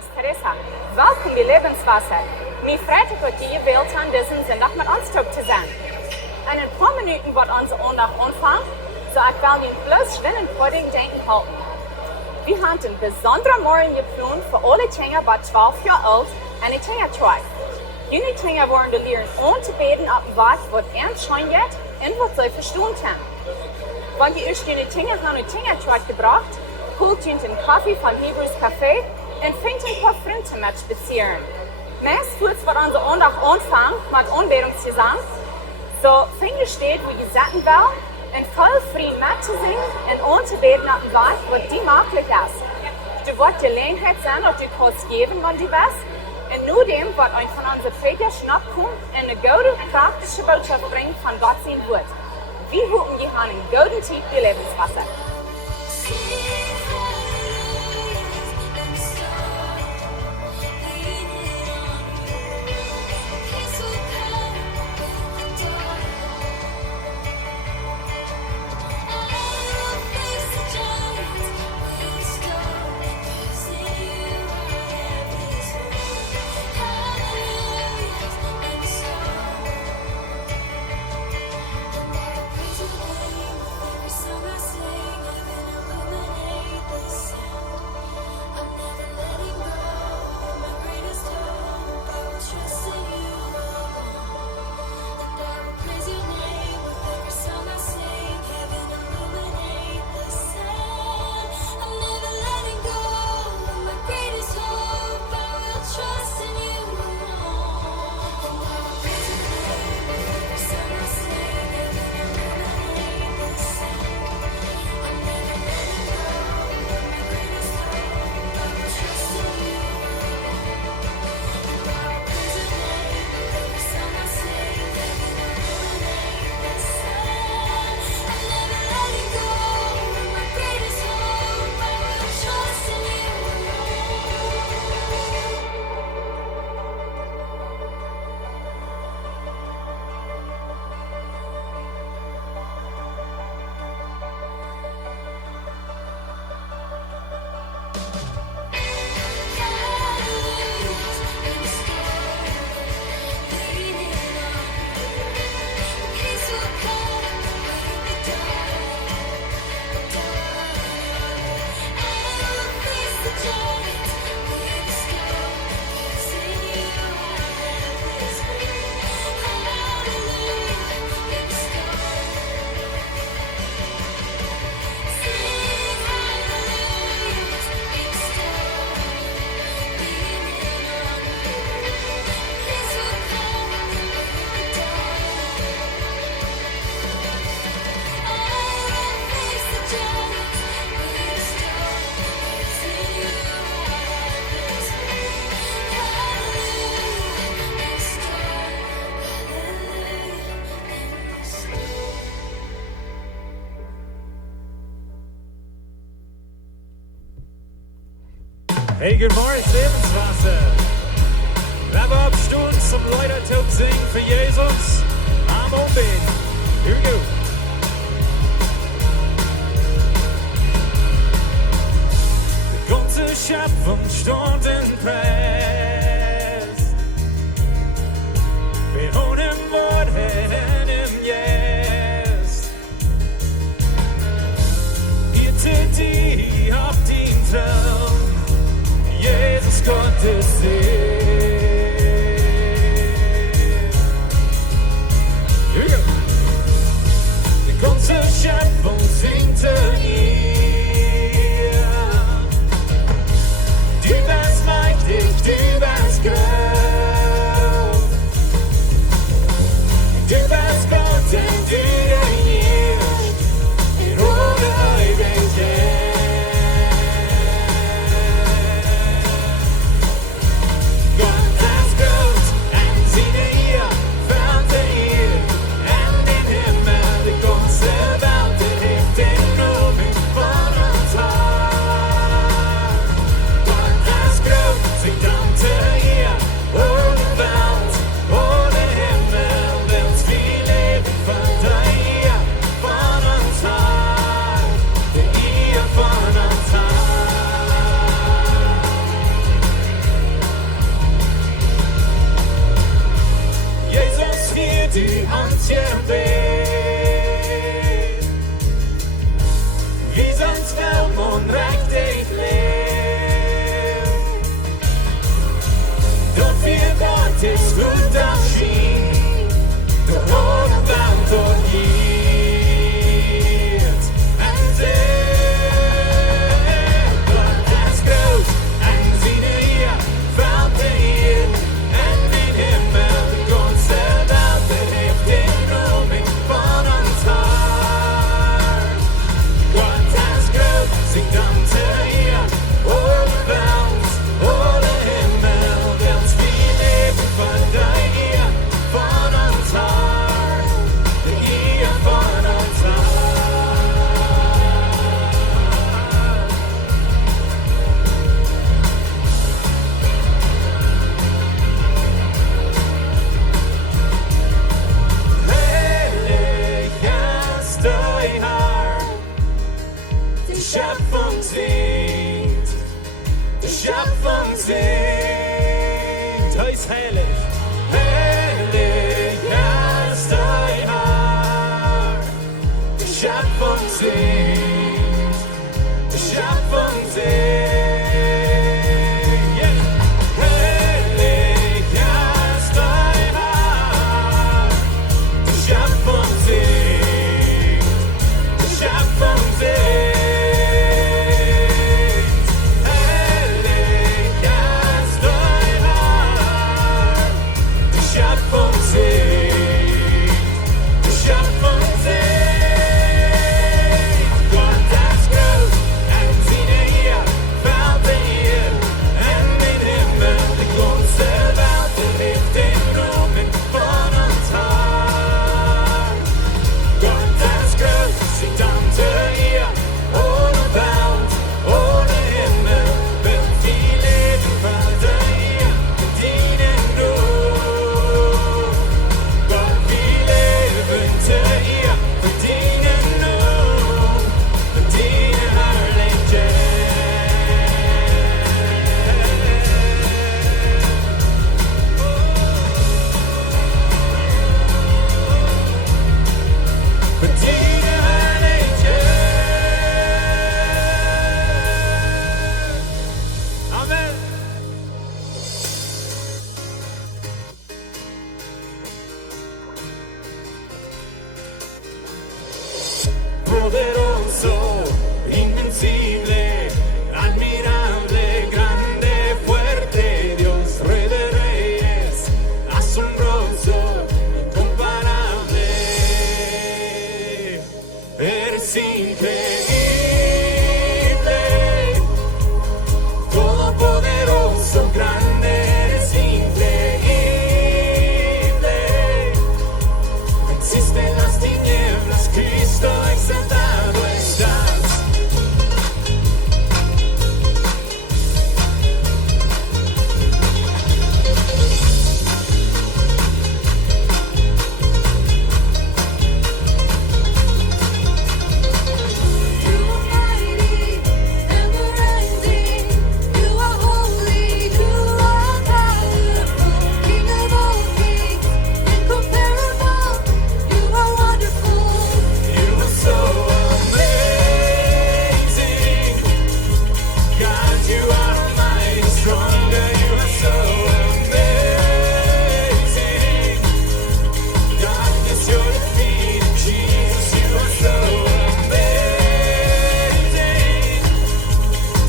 ist Teresa. Welkom bij Lebenswasser. Mij freut het dat je gewählt haben, diesen Sonntag mit uns zu sein. In ein paar Minuten wird unser Ondag anfangen, so ich will Ihnen bloß schwinden vor den Denken halten. Wir haben einen besonderen Morgen geplant für alle Kinder bei 12 Jahre alt und die Kindertreib. Jene Kinder wollen lernen, ohne zu beten, ab was ernst scheint und was sie verstehen können. Wenn die euch jene Kinder haben die Kindertreib gebracht, holt ihr einen Kaffee vom Hebrews Café und fängt ein paar Freunde mit spazieren. Meist wird unser Ondag anfangen mit Anbetungsgesang. So Finger steht, wo ihr satten will, und voll Frieden mitzusingen und anzubeten ab dem Weg, wo die möglich ist. Du wirst die Gelegenheit sein, ob du kannst geben, wenn du willst. Und nur dem wird euch von unserer Prediger schnappen und eine gute, praktische Botschaft bringen von Gott sein Wort. Wir hoffen, ihr habt einen guten Tag für Lebenswasser. Hey, good morning, Lebenswasser. Wenn wir abstunden zum Leitertop singen für Jesus, am Oben. Here we go. Die ganze Schöpfung stand in Preis. Wir wohnen im Wort und im Yes. Ihr tut die auf den Traum. Jesus Gott ist hier. Die ganze Schöpfung singt ihr. Du bist mächtig, du bist groß. Du bist Gott und du regierst. Die Ruhe über dir. Schöpfung singt. Heus heilig, heilig ist dein Herr. Die Schöpfung singt, die Schöpfung singt. Poderoso, invencible, admirable, grande, fuerte, Dios, Rey de Reyes, asombroso, incomparable. Eres increíble, todopoderoso, grande, eres increíble. Existen las tinieblas, Cristo exaltado estás. You are mighty, ever rising. You are holy, you are powerful, King of all kings, incomparable. You are wonderful. You are so amazing. God, you are mighty, stronger. You are so amazing. Darkness, you're defeated. Jesus, you are so amazing.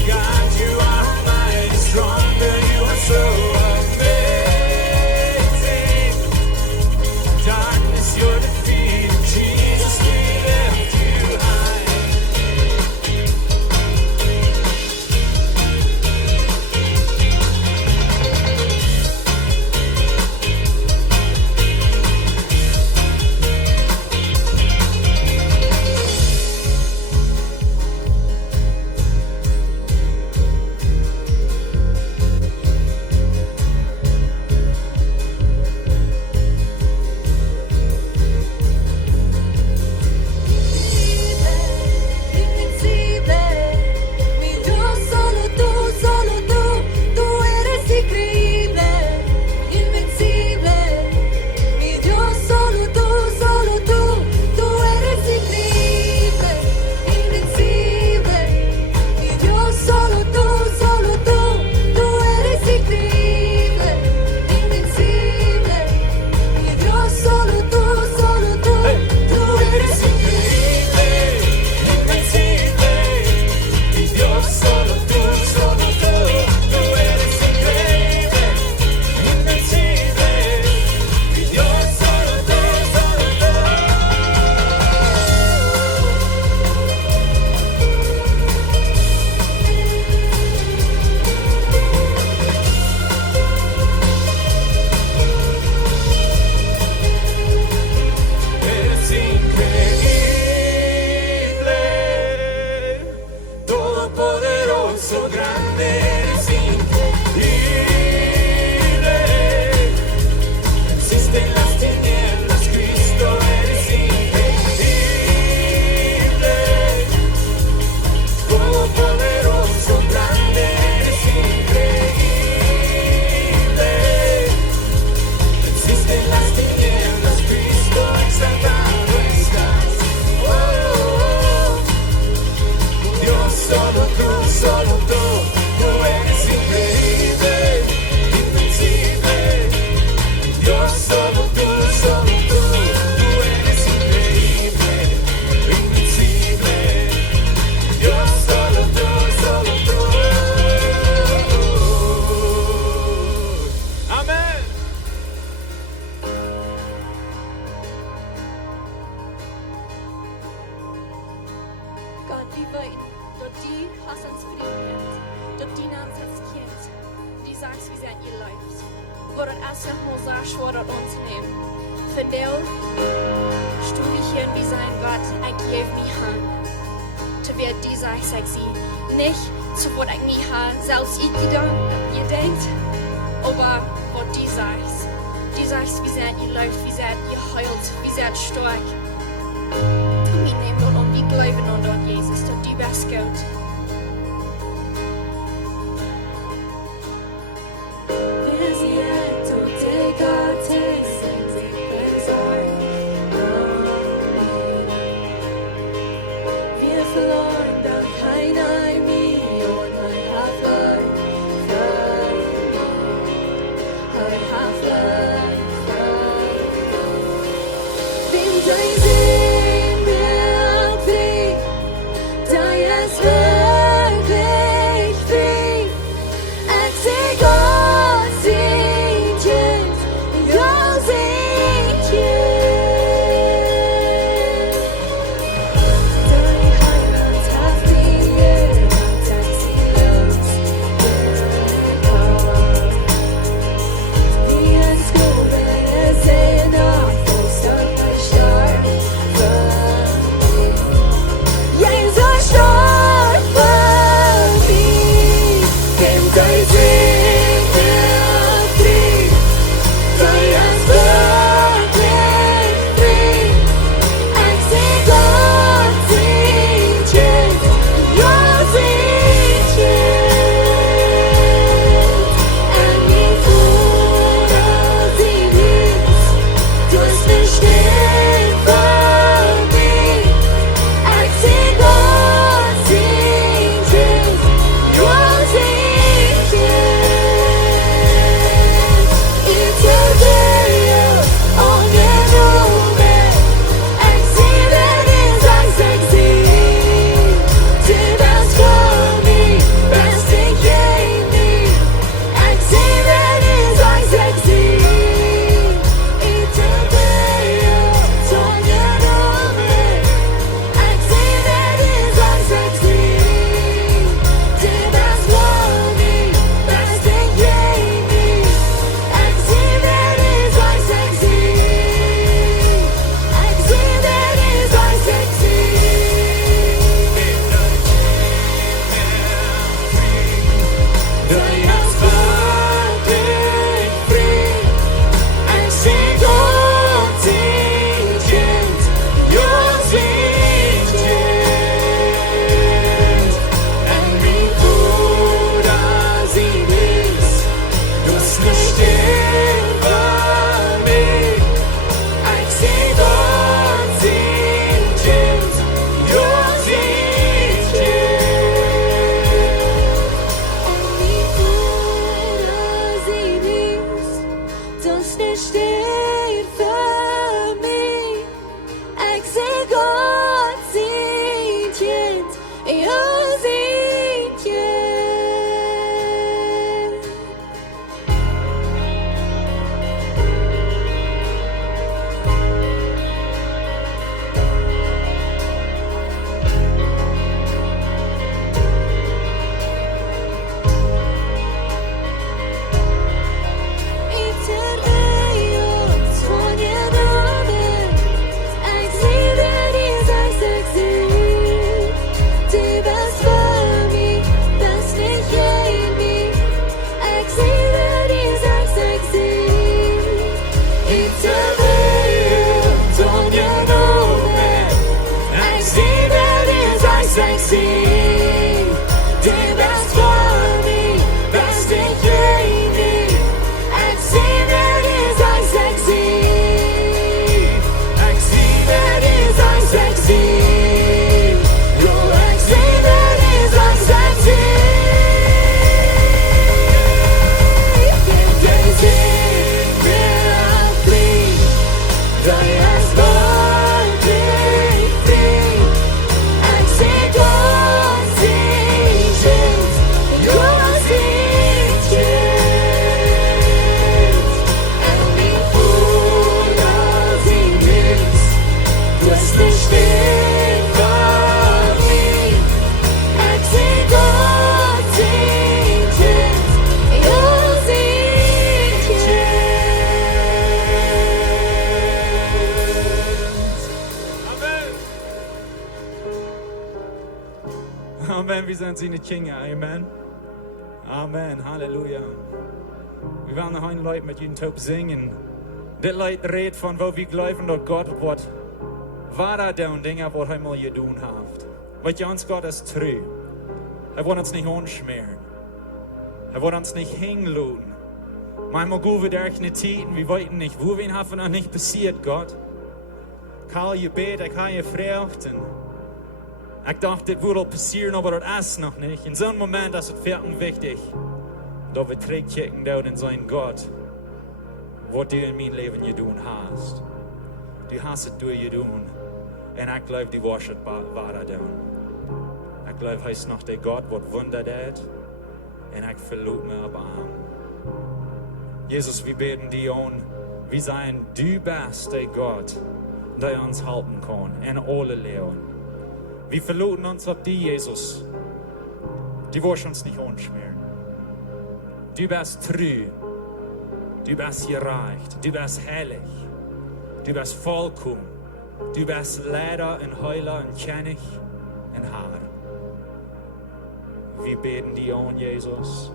God, you are mighty, stronger. You are so amazing. Darkness, you're defeated. Jesus, we lift you high. Invencible, mi Dios, solo tú eres increíble. Invencible, mi Dios, solo tú eres increíble. Invencible, mi Dios, solo tú eres increíble. Invencible, mi Dios, solo tú eres Increíble, invencible, mi Dios, solo tú eres increíble, invencible, mi Dios, solo tú. Eres increíble, todopoderoso, grande, eres increíble. Existen las tinieblas, Cristo, eres increíble. Todopoderoso, grande, eres increíble. dat die hast ons vriend, dat die naam ons kind, die sagst, wie zijn je leeft. Waar het als je mal sagst, wat dat ons neemt. Vandaag stuur ich hier wie sein Gott, ik geef mich an. Te weer die sagt sie, nicht zu wat ik nicht habe, selbst ich gedenkt, aber wat die sagt. Die sagt, wie sehr ihr läuft, wie sehr ihr heult, wie sehr stark. Wir nehmen dort und wir glauben an Jesus, dass die best Gott. Wer sie hat und der Gott ist, sind sie besorgt. Wir verloren, doch keiner in mir und I have life from me. I have life from me. Wem dein Sinn wirklich, da ist wirklich frei. Ich seh Gott singt jetzt, Gott singt jetzt. Dein Heimat hat die Erde, hat sie los. Wie ein Skurren, es sehen auf, wo es dann ein Stark von mir. Jesus stark von mir. Dem dein Segen Krieg, dein ist wirklich frei. Ich seh Gott singt jetzt, Gott singt jetzt. Und wie Bruder sie liebt, du bist nicht still von mir. Ich seh Gott singt jetzt, Gott singt jetzt. Ich zergehe ungenommen. Ich seh, wenn ihr sagt, ich seh. Du bist für mich, bist ich in mir. Ich seh, wenn ihr sagt, ich seh. Ich zergehe ungenommen. Ich seh, wenn ihr sagt, ich seh. Du bist für mich, bist ich in mir. Ich seh, wenn ihr sagt, ich seh. Ich seh, wenn ihr sagt, ich seh. Dein ist wirklich frei. Ich seh Gott singt jetzt, Gott singt jetzt. Und wie Bruder sie liebt, du bist nicht still von mir. Ich seh Gott singt jetzt, Gott singt jetzt. Und wie Bruder sie liebt, du bist nicht still von mir. Ich seh Gott singt jetzt, Gott singt jetzt. Ich zerreihe uns von ihr Namen. Ich seh, wenn ihr sagt, ich seh. Du bist Amen, wir sind seine Kinder. Amen. Amen, Halleluja. Wir werden noch ein Lied mit ihnen taub singen. Das Lied redet von, wo wir glauben, dass Gott wird wahrer tun Dinge, was er mal getan hat. Weil uns Gott ist treu. Er wird uns nicht anschmieren. Er wird uns nicht hängen lassen. Manchmal gehen wir durch eine Zeit, wir wissen nicht, wo wir haben noch nicht passiert, Gott. Ich habe gebeten, ich habe gefragt. Ich dachte, das würde passieren, aber das ist noch nicht. In so einem Moment ist es verdammt wichtig, dass wir zurückchecken in seinen Gott, was du in meinem Leben getan hast. Du hast es durchgetan. Und ich glaube, du wirst es weiter tun. Ich glaube, er ist noch der Gott, der Wunder tut. Und ich verlasse mich auf ihn. Jesus, wir beten dir an. Wir sagen, du bist der Gott, der uns helfen kann in alle Leben. Wir verlassen uns auf dich, Jesus. Du wirst uns nicht anschmieren. Du bist treu. Du bist gerecht. Du bist heilig. Du bist vollkommen. Du bist Lehrer und Heiler und König und Herr. Wir beten dir an, Jesus.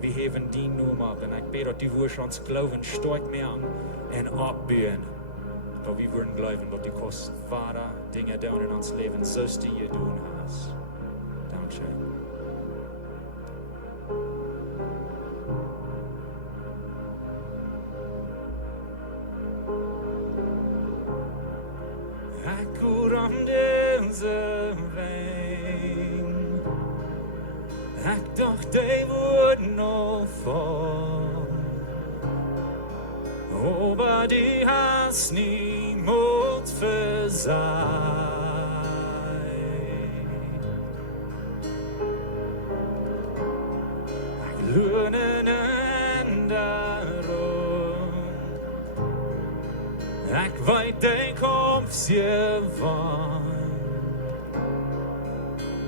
Wir heben die Nummer ab. Und ich bete, dass du wirst uns glauben, stark machen und abbauen. Dass wir würden glauben, dass du kannst wahre Dinge tun in uns Leben, so du getan hast. Dankeschön. Ich går om deze weg. Ik dacht, die wordt nog vol. Aber die hast niemand versagt. Ich lerne eine Änderung. Ich weiß, den Kopf sie war.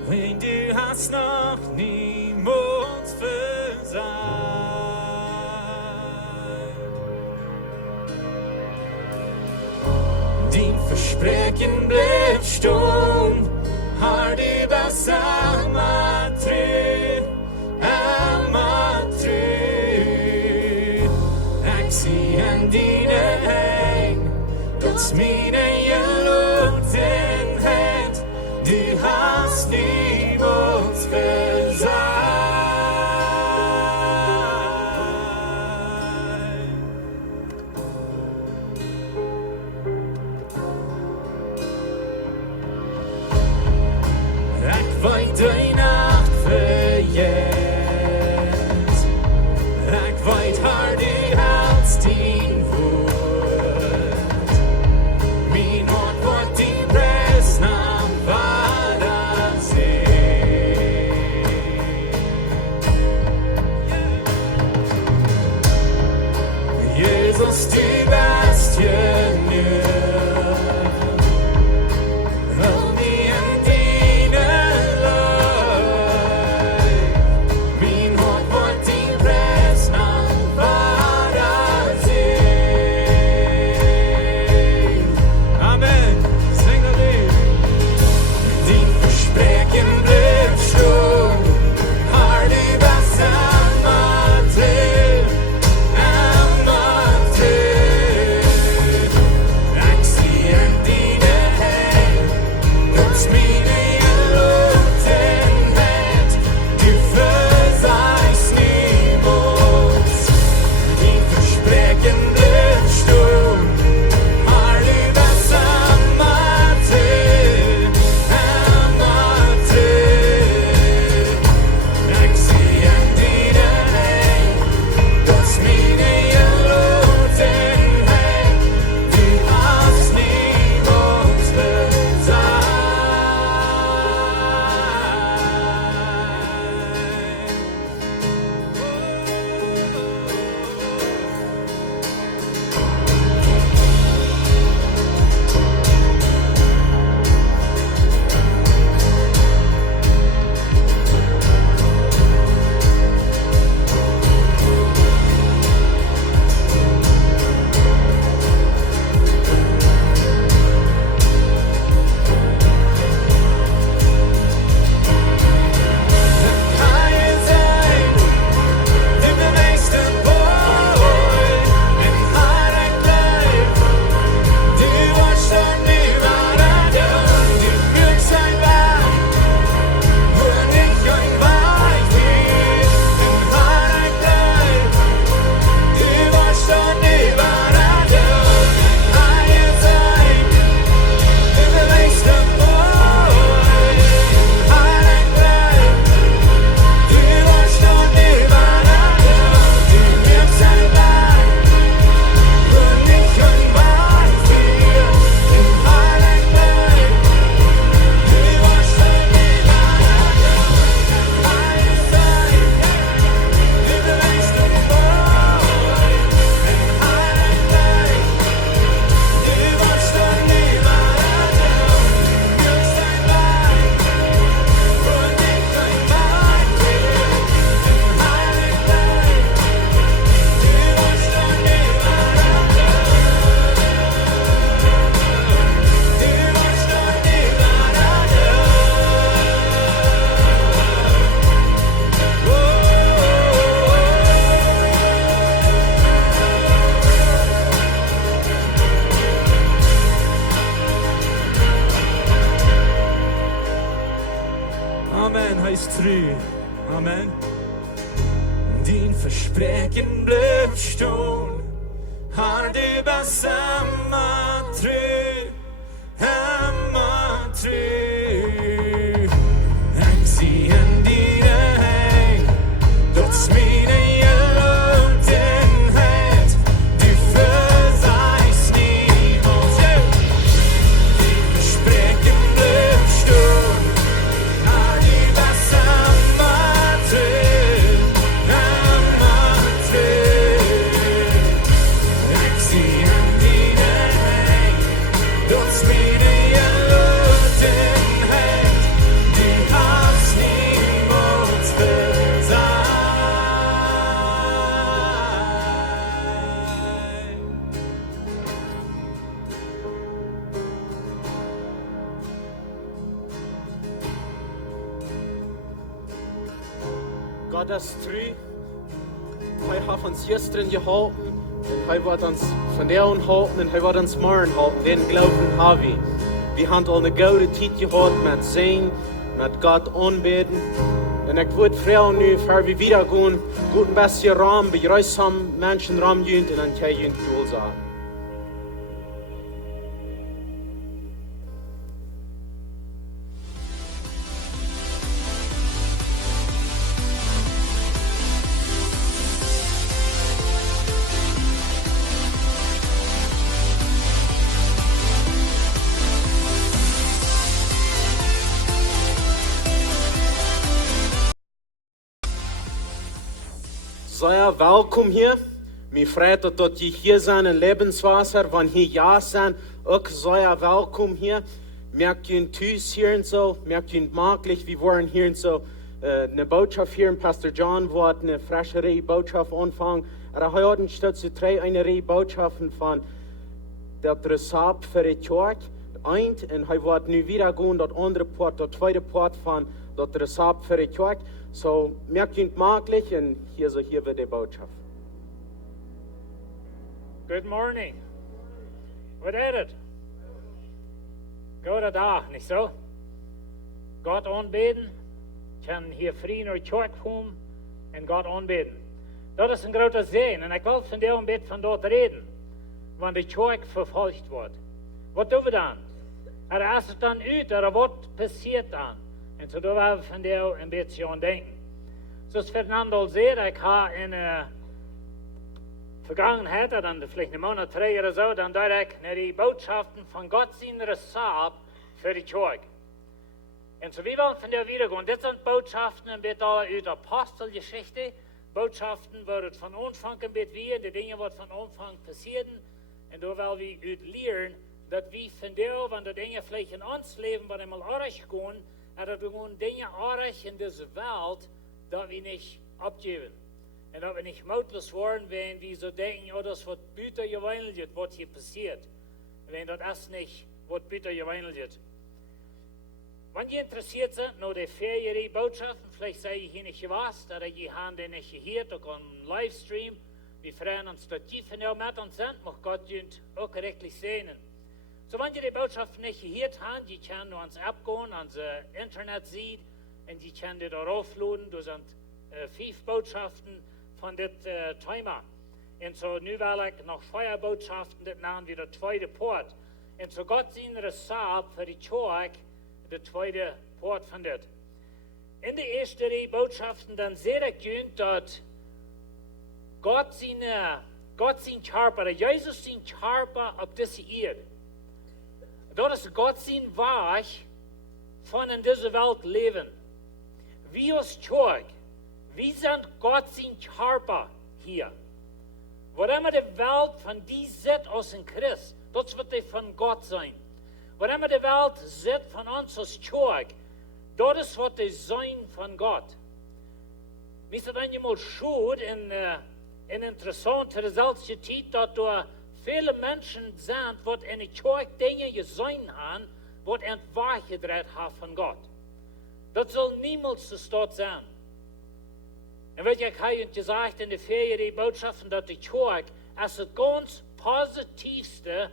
Wenn du hast noch niemand versagt. Die Versprechen bleibt stehen, har die besser immer treu. Ich sieh in dine Hänge, dass meine Geluten hat, du hast niemand versagt. Ich weiß die Nacht verjährt. Ich weiß, har die Herz din Wort. Amen, hij is trouw. Amen. Die verspreken blijft staan. Har du besamma tru, hemma tru. Ik zie en dine heen, dat smine je lotenheid. Du verzeihst niemals. Die verspreken blijft staan. Har du besamma tru, hemma tru. Gott ist treu. Hij hat uns gestern gehalten und hij wird uns von der halten und hij wird uns morgen halten. Den Glauben haben wir. Wir haben al eine gute Zeit gehabt mit Sien, mit Gott anbeten. Und ich würde fragen, nu, bevor wir wieder gehen, guten bisschen Raum, bei uns haben Menschen Raum und dann kann ich Stuhl sagen. Sehr willkommen hier. Mir freut es, dass ihr hier seid in Lebenswasser. Wenn hier ja sind, auch sehr willkommen hier. Wir können Tüß hier und so, wir können möglich, wir wollen hier und so eine Botschaft hören. Pastor John wird eine frische Botschaft anfangen. Er hat heute statt zu drei eine Botschaften von der Rezapt für die Kjoakj. Und er wird nu wieder gehen, das andere Part, der zweite Part von der Rezapt für die Kjoakj. So, wir können möglich und hier wird die Botschaft. Good morning. Wat is het? Gute dag, nicht so? Gott aanbeden, kan hier vrij naar de kerk komen en God aanbeden. Dat is een grote zegen en ik wil van jou een beetje van dat reden. Wanneer de kerk vervolgd wordt. Wat doen we dan? En als het dan uit, er wat passiert dan? En zo doen we van jou een beetje aan denken. Zoals Fernando al zei, ik ga in Vergangenheit, dan vielleicht een maand, 3 oder so, dann deed ik naar die Botschaften von Gott zijn Rezapt für die Kjoakj. En so wie wir von der wiedergehen, das sind Botschaften ein bisschen aus der Apostelgeschichte, Botschaften, wo es von Anfang ein bisschen wie, die Dinge, was von Anfang passierten, und da wollen wir aus lernen, dass wir von der, wenn die Dinge vielleicht in uns leben, wenn einmal arg gehen, dass wir Dinge arg in dieser Welt, dass wir nicht abgeben. Und dass wir nicht mutlos werden, wenn wir so denken, oh, das wird bitter gewöhnlich, was hier passiert. Wenn das nicht, was bitter gewöhnlich. Wenn ihr interessiert seid, nur die Ferien Botschaften, vielleicht seid ihr hier nicht gewusst, oder ihr habt den nicht gehört, auch am Livestream. Wir freuen uns, dass die von euch mit uns sind, mag Gott euch auch rechtlich segnen. So, wenn ihr die Botschaften nicht gehört habt, die können uns abgehen, unser Internet sieht, und die können das darauf laden. Das sind 5 Botschaften von dem Thema. Und so, nu will ich noch 2 Botschaften, das nennen wir der zweite Part. Und so, Gott sein Rezapt für die Kjoakj, der zweite Part von das. In der ersten Botschaften, dann seht ihr, dass Gott sein Körper, Jesus sein Körper auf dieser Erde. Das ist Gott sein Weg von in dieser Welt leben. Wir als Kjoakj, wir sind Gott sein Körper hier. Wo immer die Welt von die sieht aus in Christ, das wird die von Gott sein. Wo immer die Welt sieht von uns als Kjoakj, das ist was die sein von Gott. Mir ist dann einmal schuld in interessant für die selbst Zeit, dass da viele Menschen sind, die in die Kjoakj Dinge gesehen haben, die entweichgedreht haben von Gott. Das soll niemals so dort sein. Und ich habe gesagt in der Ferien Botschaften, dass die Kjoakj als das ganz Positivste,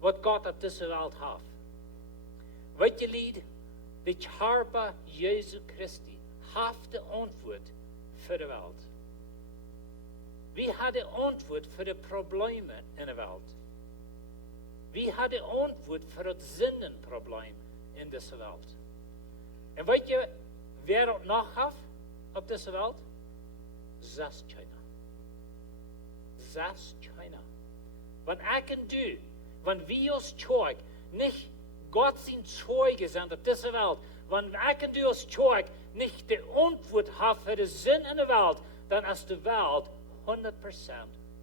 was Gott auf dieser Welt hat. Weißt ihr, Lied, de Charpa Jesu Christi heeft de antwoord voor de wereld. Wie hat de antwoord voor de problemen in de wereld? Wie hat de antwoord voor het zinnenprobleem in deze wereld? En weet je, wer het nog heeft op deze wereld? Zes China. Zes China. Want ik en du, want wie als Kjoakj nicht Gott zijn Zeuge sind op deze wereld, want ik en du als Kjoakj nicht de antwoord haben für de Sinn in de wereld, dan is de wereld 100%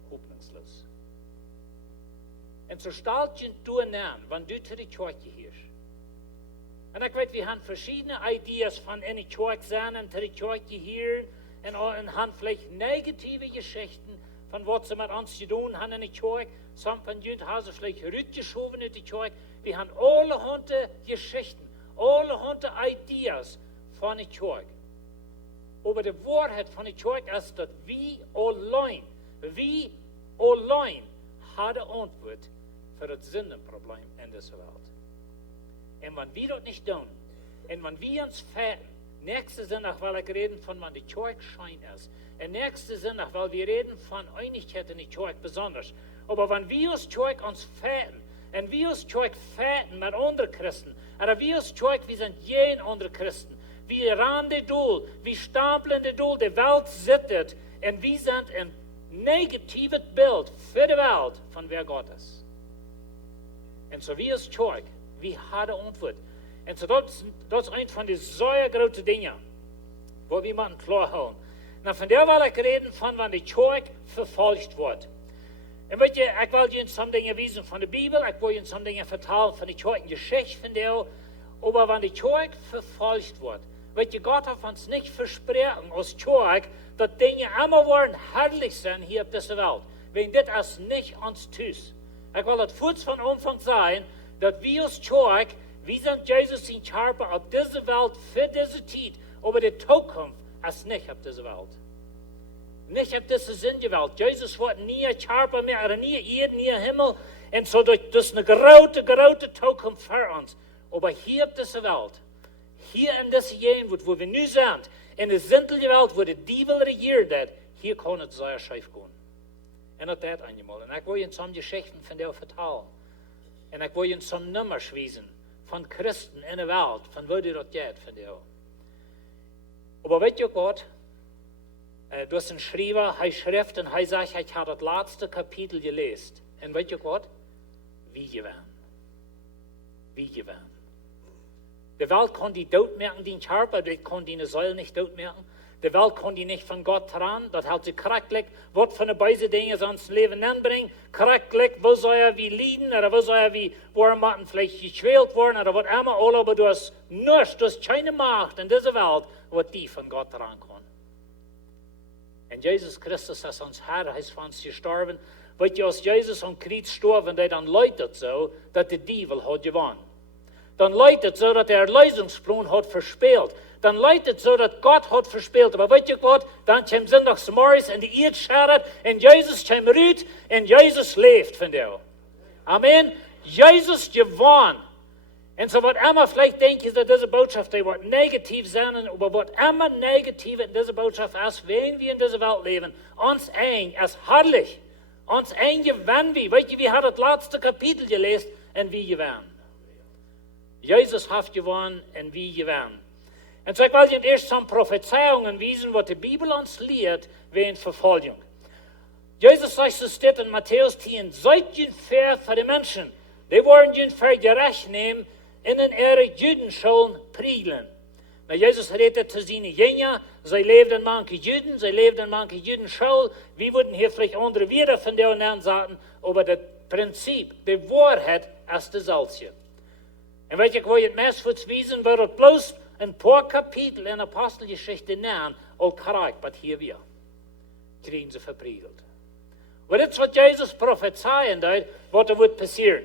hoffnungslos. En zo stelt je du aan, wanneer du zu de Kjoakj hier. En ik weet, we hebben verschillende ideeën van in de Kjoakj zijn en zu de Kjoakj hier. En haben vielleicht negative Geschichten von was sie mit uns zu tun haben in der Kjoakj. Some von jünt haben sie vielleicht rütgeschoben in die Kjoakj. Wir haben alle Hunde Geschichten, alle Hunde Ideas von der Kjoakj. Aber die Wahrheit von der Kjoakj ist, dass wir allein haben die Antwort für das Sündenproblem in dieser Welt. Und wenn wir das nicht tun, und wenn wir uns fäden, nächste Sonntag, weil ich reden von, wann die Kjoakj schein ist. Und nächste Sonntag, weil wir reden von Einigkeit in die Kjoakj besonders. Aber wenn wir als Kjoakj uns fäden, und wir als Kjoakj fäden mit anderen Christen, oder wir als Kjoakj, wir sind jeden andere Christen. Wir rannen Doel, wir stapeln die Doel, die Welt sittet, und wir sind ein negatives Bild für die Welt von wer Gott ist. Und so wir als Kjoakj, wir haben eine Antwort. En so dat is een van de zeer grote dingen, waar we moeten klaarhouden. Nou, van daar wil ik reden van wanneer de Kjoakj vervolgd wordt. En weet je, ik wil je sommige dingen wijzen van de Bijbel, ik wil je sommige dingen vertellen van de Kjoakj Geschichte van daar, maar wanneer de Kjoakj vervolgd wordt, weet je, Gott heeft ons niet versprochen als Kjoakj, dat dingen allemaal worden herrlich zijn hier op deze wereld. Wegen dit is niet ons thuis. Ik wil het voets van aanvang zijn, dat we als Kjoakj, wir sind Jesus in Charpa auf diese Welt für diese Zeit, aber die Zukunft ist nicht auf diese Welt. Nicht auf diese Sinnwelt. Jesus wird nie Charpa mehr, oder nie Erde, nie Himmel. Und so, das ist eine große Zukunft für uns. Aber hier auf dieser Welt, hier in dieser Gegend, wo wir nu sind, in der sinnliche Welt, wo der Teufel regiert hat, hier kann es sehr schief gehen. Und das hat einmal. Und ich will Ihnen some Geschichten von der vertellen. Und ich will Ihnen some Nummers wiesen von Christen in der Welt, von wo die das geht, von dir. Aber weet je Gott, du hast einen Schreiber, er schrift und er sagt, ich habe das letzte Kapitel gelesen. Und weet je Gott, wie gewähren. Wie gewähren. Die Welt kann die Tod merken, die Charpa, die kann die Säule nicht tot merken. Die Welt kann die nicht von Gott dran, das hält sie kracklich, was für eine beise Dinge sonst Leben anbringen, kracklich, wo soll er wie liegen, oder wo soll er wie, wo er matten vielleicht geschwält worden, oder was immer, aber du hast nichts, du hast keine Macht in dieser Welt, was die von Gott dran kann. Und Jesus Christus ist uns Herr, er ist für uns gestorben, weil je als Jesus am Kreuz gestorben, dann leidet so, dass der Teufel hat gewonnen. Dann leidet so, dass der Erlösungsplan hat verspielt. Dann leidet so, dass Gott hat verspielt. Aber weet je Gott, dann kommt Sonntagsmorgens und die Erde schadet und Jesus kommt raus und Jesus lebt von dir. Amen. Jesus gewonnen. Und so wird immer vielleicht denken, dass diese Botschaft die wird negativ sein, aber was immer negativ in dieser Botschaft ist, wenn wir in dieser Welt leben, uns eng ist herrlich. Uns eng gewinnen wir. Weet je, wir haben das letzte Kapitel gelesen und wir gewinnen. Jesus hat gewonnen und wir gewinnen. Und so ich will Ihnen erst some Prophezeiungen wiesen, was die Bibel uns lehrt während Verfolgung. Jesus sagt, es steht in Matthäus 10, seid ihr fair für die Menschen. Die wollen ihr fair gerecht nehmen, in ihre Judenschulen prügeln. Na, Jesus redet zu seinen Jüngern, sie leben in manchen Juden, sie leben in manchen Judenschulen. Wir würden hier vielleicht andere wieder von der und sagen, aber das Prinzip, die Wahrheit ist das Salzchen. Und wenn ich will jetzt mehr wiesen, wird bloß ein paar Kapitel in der Apostelgeschichte nennen, all korrekt, was hier wir kriegen sie verpriegelt. Und das ist, was Jesus prophezeien wird, was da wird passieren.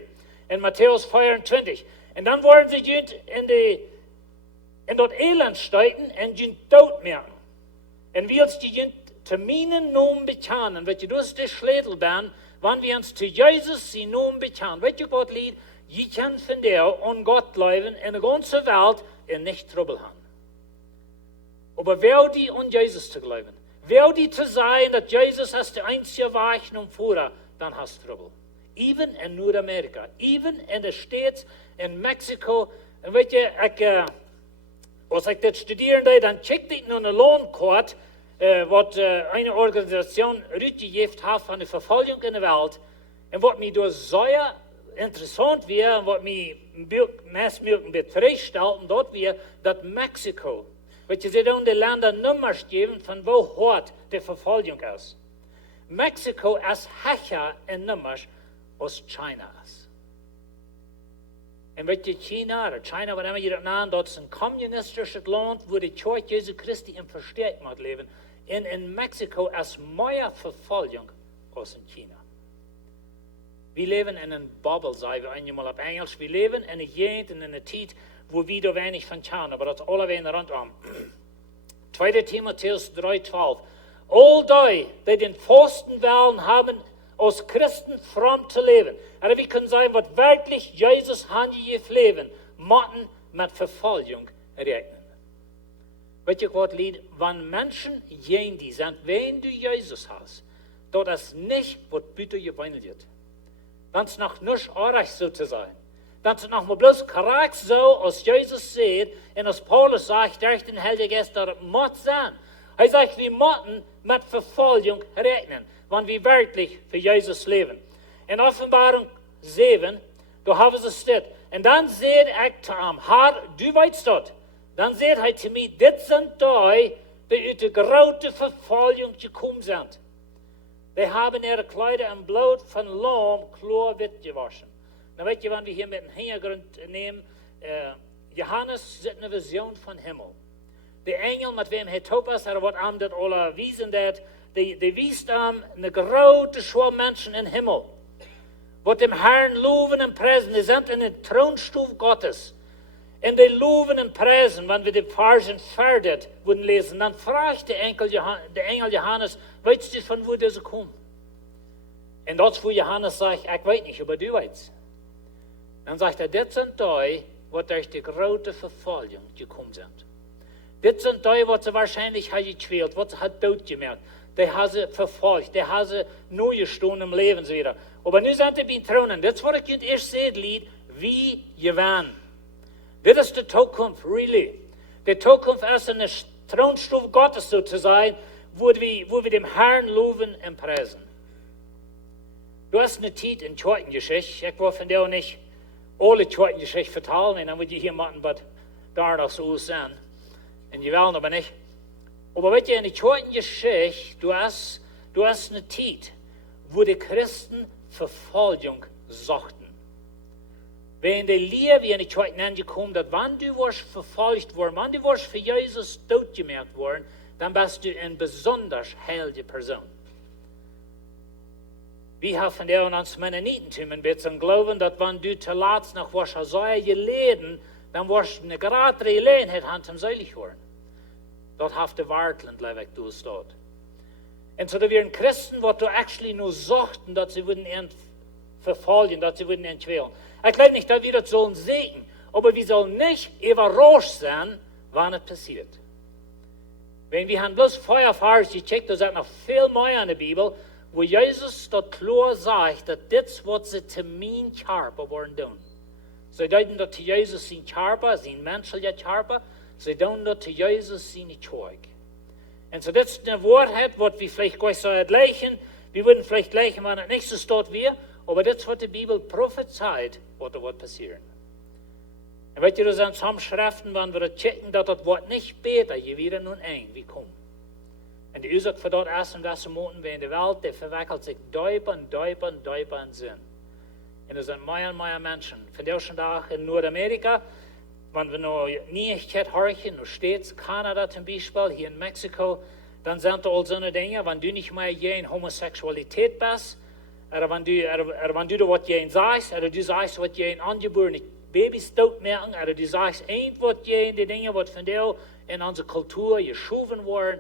In Matthäus 24. Und dann wollen sie in das Elend steigen und den Tod merken. Und wir uns die zu meinen Namen bekennen, wenn du das Schlädel bist, wenn wir uns zu Jesus seinen Namen bekennen. Weißt du, Gott lied, je kan von der an Gott leben in der ganzen Welt und nicht Trouble haben. Aber wer die an Jesus zu glauben, wer die zu sein, dass Jesus ist der einzige Weg zum Führer, dann hast du Trouble. Even in Nordamerika, even in den States, in Mexiko. Und weet je, als ich das studieren deed, dann checkte ich noch eine Lohnkarte, was eine Organisation uitgegeven hat von der Verfolgung in der Welt. Und was mich da sehr interessant wäre, und was mich meistens befriedigt dort wäre, dass Mexiko, weet je, sie dann die Länder Nummers geben, von wo hart die Verfolgung ist. Mexiko ist höher in Nummers als China ist. Und weet je, China, oder China, was immer je das nennt, das ist ein kommunistisches Land, wo die Kirche Jesu Christi im Verstärkt mag leben. Und in Mexiko ist mehr Verfolgung als in China. Wir leben in einer Bubble, sagen wir einmal auf Englisch. Wir leben in einer Gegend und in einer Zeit, wo wir da wenig von schauen, aber das alle wenig rundum. 2. Timotheus 3,12. All die den Fasten wollen haben, als Christen fromm zu leben. Aber wir können sagen, was wirklich Jesus handelt leben, müssen mit Verfolgung rechnen. Weet je wat, Lied? Wenn Menschen gehen die sind, wenn du Jesus hast, das ist nicht, was bitte gewöhnt wird. Dann ist noch nicht artig so zu sein. Dann ist noch mal bloß korrekt so, als Jesus sieht, und als Paulus sagt, durch den Heiligen Geist, das muss sein. Er sagt, wir müssen mit Verfolgung rechnen, wenn wir wirklich für Jesus leben. In Offenbarung 7, da haben sie es steht. Und dann seht ich zu ihm, Herr, du weißt das. Dann seht er zu mir, das sind die uit de grote Verfolgung gekommen sind. Die haben ihre Kleider im Blut von Lamm chlorwit gewaschen. Na weet je, wenn wir hier mit dem Hintergrund nehmen, Johannes sieht eine Vision von Himmel. Der Engel, mit wem er Topas, er wird ihm das alle wiesen, die wies ihm eine große Schwar Menschen im Himmel. Wat dem Herrn loven und preisen, die sind in den Thronstuhl Gottes. Und die loven und preisen, wenn wir die Versen fertig würden lesen, dann fragt der Engel Johannes, weißt du, von wo diese kommen? Und dort, wo Johannes sagt, ich weiß nicht, aber du weißt. Dann sagt er, das sind die, die durch die große Verfolgung gekommen sind. Das sind die, die sie wahrscheinlich haben gequält, die sie hat tot gemerkt. Die haben sie verfolgt, die haben sie neue Stunden im Leben wieder. Aber nu sind sie bei den Thronen. Das ist, was ich erst seht, Lied, wie gewann. Das ist die Zukunft, really. Die Zukunft ist in der Thronstuhl Gottes so zu sein, wo wir dem Herrn loben und preisen. Du hast eine Zeit in Kjoakj-Geschichte, ich will von dir auch nicht alle Kjoakj-Geschichte vertalen, dann würde ich hier machen, was da noch so sein. Und die wollen aber nicht. Aber weißt du, in der Kjoakj-Geschichte, du hast eine Zeit, wo die Christen Verfolgung suchten. Wenn die Liebe in die Kjoakj gekommen, dass wenn du warst verfolgt worden, wenn du warst für Jesus totgemerkt worden, dann bist du eine besonders heilige Person. Wir haben von der uns Mennonitentum ein bisschen glauben, dass wenn du zuletzt nach was sei geleden, dann warst du eine gerade Gelegenheit haben zum selig worden. Dort hat der Wartland leibig du es dort. Und so da wir Christen, die du actually nur suchten, dass sie würden ihn verfolgen, dass sie würden ihn quälen. Ich glaube nicht, dass wir das sollen sehen, aber wir sollen nicht überrascht sein, wann es passiert. Wenn wir haben bloß Feuerfahrer gecheckt, da sind noch viel mehr in der Bibel, wo Jesus dort klar sagt, dass das, was sie zu meinem Körper wollen tun. Sie deuten dort zu Jesus sein Körper, sein menschlicher Körper, sie tun dort zu Jesus seine Zeug. Und so das ist eine Wahrheit, was wir vielleicht gleich so gleichen, wir würden vielleicht gleichen, wenn es nicht so dort wäre, aber das ist, was die Bibel prophezeit, was da wird passieren. Und weißt du, das sind some Schriften, wenn wir das checken, dass das Wort nicht besser, je wieder nun ein, wie kommt. Und die Ursache für dort erst und das Monaten, wie in der Welt, der verwickelt sich Däuber in Sinn. Und es sind mehr und mehr Menschen. Von der schon da in Nordamerika, wenn wir noch nie horchen, nur States, Kanada zum Beispiel, hier in Mexiko, dann sind da all so eine Dinge, wenn du nicht mehr in Homosexualität bist, oder wenn du da was jenen sagst, oder du sagst, was jenen angeborene Babys tot merken, oder du sagst, was jenen die Dinge, was von dir in unserer Kultur geschoben wurden,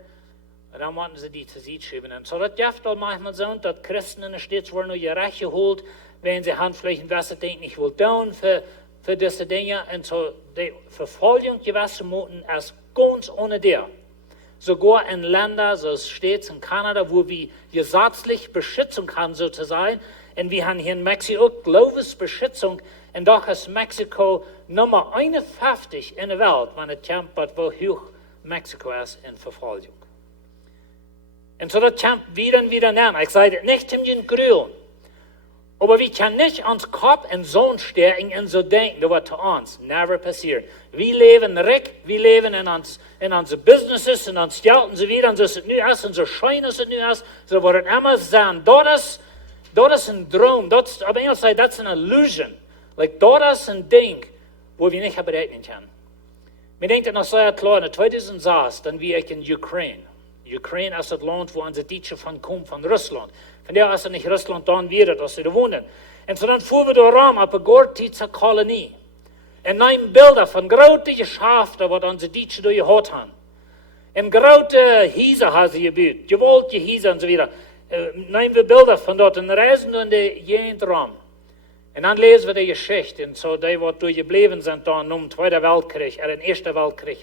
Und dann wollten sie die zu sich schieben. Und so, das gibt auch manchmal so, dass Christen in der Stadt worden nur ihr Recht geholt, wenn sie Handflächen, was sie denken, ich will tun für diese Dinge. Und so, die Verfolgung gewesen Moten als ganz ohne der. Sogar in Ländern, so steht in Kanada, wo wir gesetzlich Beschützung haben, sozusagen. Und wir haben hier in Mexiko Glaubensbeschützung. Und doch ist Mexiko Nummer 51 in der Welt, wenn es kämpft, wo hoch Mexiko ist in Verfolgung. Und so das kämpft wieder und wieder nennen. Ich sage nicht in den Grün. Aber wir können nicht uns Kopf in so stärken und so denken, das wird zu uns never passieren. Wir leben reich, wir leben in unsere Businesses, in uns Geld und so weiter, und so ist es nicht aus, und so schein ist es nicht aus, so wird es immer sein. Das ist ein Traum, aber Englisch sagt, das ist eine Illusion. Like, das ist ein Ding, wo wir nicht berechnen können. Wir denken noch sehr klar, in 2006, dann wie ich in Ukraine. Ukraine ist das Land, wo unsere Deutsche von kommen, von Russland. Von der ist nicht Russland dann wieder, dass sie da wohnen. Und so dann fuhren wir da rum, auf eine Gortitzer Kolonie. Und nehmen Bilder von großen Geschäften, was unsere Deutsche da gehabt haben. Und große Häuser haben sie gebaut, gewaltige Häuser und so weiter. Nehmen wir Bilder von dort und reisen in die Gegend rum. Und dann lesen wir die Geschichte. Und so, die, die durchgeblieben sind, dann im Zweiten Weltkrieg, den Ersten Weltkrieg,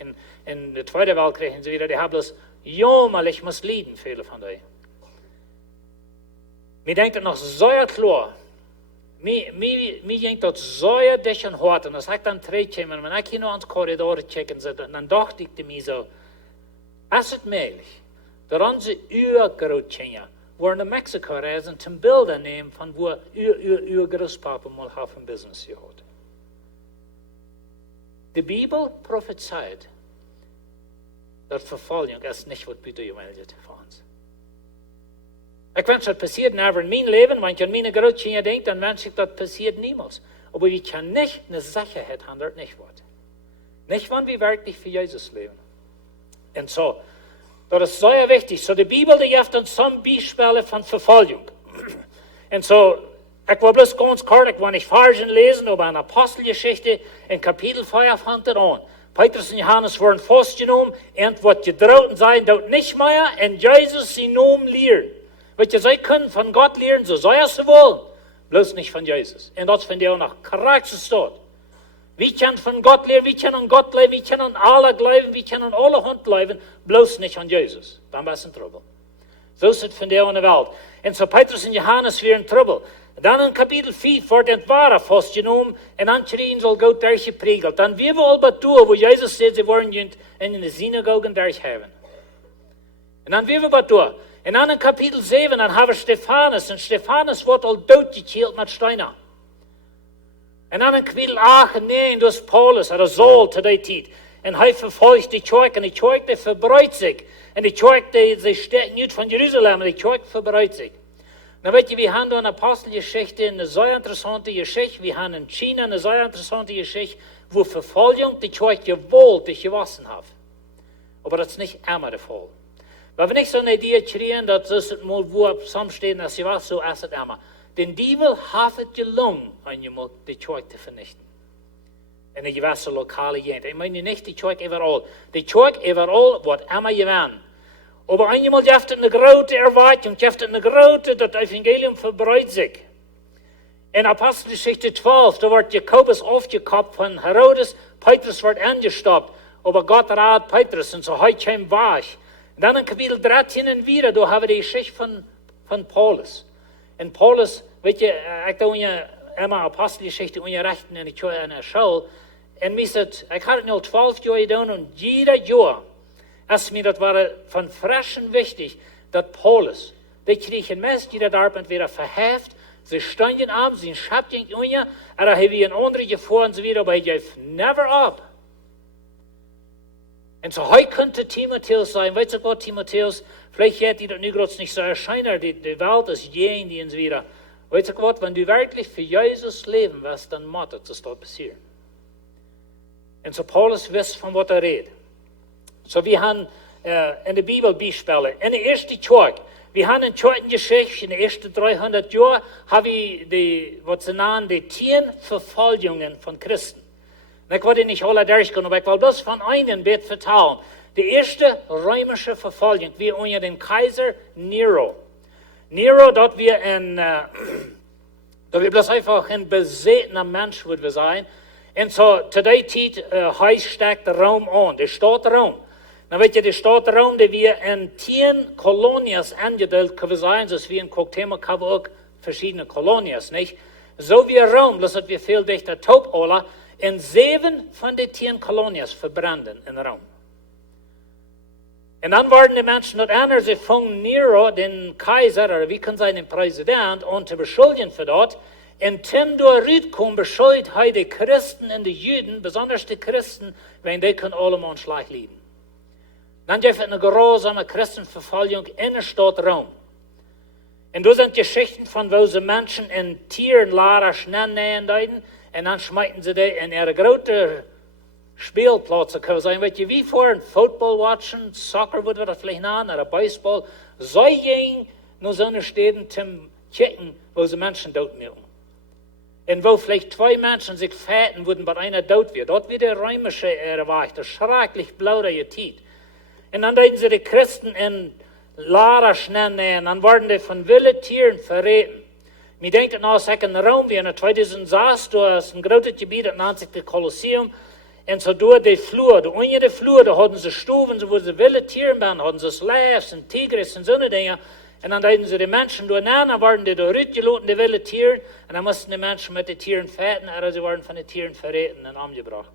in den Zweiten Weltkrieg und so weiter, die haben das jämmerlich misslitten, viele von denen. Mir denkt das noch sehr klar. Mir denkt das sehr dicht und hart. Und das sagt dann Trägchen, wenn ich hier noch ans Korridor checken, dann dachte ich mir so, ist es möglich, dass unsere Urgroßkinder wo in Mexiko reisen, zum Bilder nehmen, von wo ihr Großpapa mal ein Business gehabt. Die Bibel prophezeit, dass Verfolgung ist nicht, was bitte gemeldet für uns. Ich wünsche, das passiert never in meinem Leben, wenn ich an meine Großkinder denke, dann wünsche ich, das passiert niemals. Aber wir können nicht eine Sicherheit haben, das nicht wird. Nicht, wenn wir wirklich für Jesus leben. Und so, das ist sehr wichtig. So, die Bibel, die gibt uns some Beispiele von Verfolgung. Und so, ich will bloß ganz kurz, ich will nicht Versen lesen, aber eine Apostelgeschichte in Kapitel 5 fängt es an. Petrus und Johannes wurden festgenommen und wird gedroht und sagen, dort nicht mehr in Jesus sie Namen lehren. Weil sie können von Gott lehren, so soll es wollen, bloß nicht von Jesus. Und das finde ich auch noch krass dort. Wir können von Gott lehren, wir können an Gott leben, wir können an alle glauben, wir können an alle Hund leben, bloß nicht an Jesus. Dann ist es in Trouble. So ist es von der in der Welt. Und so Petrus und Johannes wären in Trouble. Dann in Kapitel 4 wird entwahrer festgenommen und dann schrien soll Gott durchgepriegelt. Dann wir wohl betur, wo Jesus sagt, sie wollen in den Synagogen durchhaben. Und dann wir betur. Und dann in Kapitel 7, dann haben wir Stephanus. Und Stephanus wird all totgekillt mit Steinen. Und dann in Kapitel 8, nee, das ist Paulus, oder Saul zu der Zeit. Und er verfolgt die Kjoakj, und die Kjoakj, die verbreut sich. Und die Kjoakj, die stecken nicht von Jerusalem, und die Kjoakj verbreut sich. Na weet je, wir haben da eine Apostelgeschichte, eine sehr interessante Geschichte. Wir haben in China eine sehr interessante Geschichte, wo Verfolgung die Kjoakj gewaltig gewassen hat. Aber das ist nicht immer der Fall. Weil wir nicht so eine Idee kriegen, dass es mal wo zusammenstehen, dass sie was so ist, es immer. Den Diebel hat es gelungen, einmal die Kjoakj zu vernichten. In der gewissen lokale Gegend. Ich meine nicht die Kjoakj überall. Die Kjoakj überall wird immer gewonnen. Aber einmal gibt es eine große Erwartung, gibt es eine große, das Evangelium verbreitet sich. In Apostelgeschichte 12, da wird Jakobus aufgekauft von Herodes, Petrus wird angestoppt, aber Gott rat Petrus und so heute kam Wahrheit. Und dann in Kapitel 13 wieder, da haben wir die Geschichte von Paulus. Und Paulus, weet je, ich da immer Apostelgeschichte unterrichten in der Schule, und mir sagt, ich habe es nur 12 Jahre getan und jeder Jahr, als mir das war von Frischen wichtig, dass Paulus, die kriegen meist jeder Arbeit wieder verheft, sie standen ab, sie schatten unter, oder haben wir ein anderes gefahren und so wieder, aber ich gave never up. Und so heute könnte Timotheus sein, weißt du was, Timotheus, vielleicht hätte das nicht so erscheinen, die Welt ist jenseits und so wieder. Weißt du was, wenn du wirklich für Jesus leben wirst, dann muss das dort passieren. Und so Paulus weiß, von was redet. So wir haben in der Bibel Beispiele. In der ersten Kjoakj, wir haben in der Geschichte, in den ersten 300 Jahren, haben wir die 10 Verfolgungen von Christen. Und ich wollte nicht alle durchgehen, aber ich will das von einem Bild vertrauen. Die erste römische Verfolgung war unter dem Kaiser Nero. Nero, dort wir bloß einfach ein besetener Mensch, würde wir sein. Und so, zu der Zeit heißt steckt Rom an, die Stadt Rom. Dan weet je, die Stadt Rom, die wir in 10 Kolonies angedeelt können sein, so wie in Kjoakj haben wir auch verschiedene Kolonies, nicht? So wie Rom, das hat wir viel dichter Taubola, in 7 von den 10 Kolonies verbrennen in Rom. Und dann waren die Menschen dort anders, sie fingen Nero, den Kaiser, oder wie kann sein, den Präsident, und zu beschuldigen für dort. Und Tim durchkommen, beschuldigt er die Christen und die Juden, besonders die Christen, wenn die können alle Menschen schlecht leben. Dann gibt es eine grausame Christenverfolgung in der Stadt Rom. Und da sind Geschichten von, wo sie Menschen in Tieren Lara schnell nähen deuten, und dann schmeißen sie die in ihre große Spielplätze, können wir sagen, weet je, wie vor ein Football watchen, Soccer würde das vielleicht nennen, oder Baseball, so gehen nur so eine Städten zum Kicken, wo sie Menschen dort nehmen. Und wo vielleicht 2 Menschen sich fäten würden, bei einer dort wird. Dort wird der römische erwacht, das schrecklich blau der Tit. Und dann deuten sie die Christen in Lara schnell nähen, dann wurden die von wilden Tieren verreten. Mir denkt an in Rom, wie in 2006, da ist ein großes Gebiet, das nennt sich das Kolosseum, und so durch die Flur, unter der Flur, da hatten sie Stufen, so wo sie wilde Tiere waren, hatten sie Slaves und Tigris und so eine Dinge. Und dann deuten sie die Menschen durcheinander, dann waren die da rausgeloten, die wilden Tiere, und dann mussten die Menschen mit den Tieren fäten, oder sie waren von den Tieren verreten und umgebracht.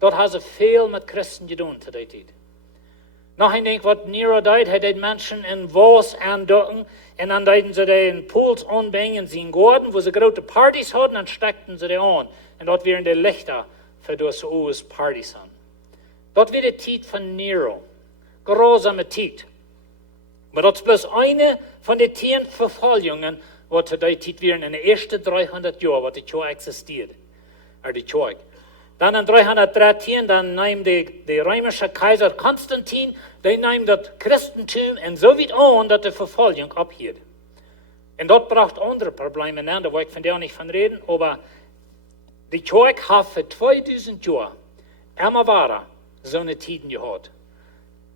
Dort haben sie viel mit Christen getan zu der Zeit. Noch ein Ding, was Nero deut, hat die Menschen in Was andocken, und dann deuten sie die in Pools anbringen, sie in Garten, wo sie große Partys hatten, dann steckten sie die an. Und dort wären die Lichter für das US Partys an. Dort wird die Zeit von Nero. Grausame Zeit. Aber das ist bloß eine von den 10 Verfolgungen, die zu der Zeit wären in den ersten 300 Jahren, was die Kjoakj existiert. Die Kjoakj. Dann in 313, dann nahm der römische Kaiser Konstantin, der nahm das Christentum und so weit an, dass die Verfolgung abhielt. Und dort braucht andere Probleme, da will ich von der nicht von reden, aber die Kjoakj hat für 2000 Jahre immer weiter so eine Tiden gehabt.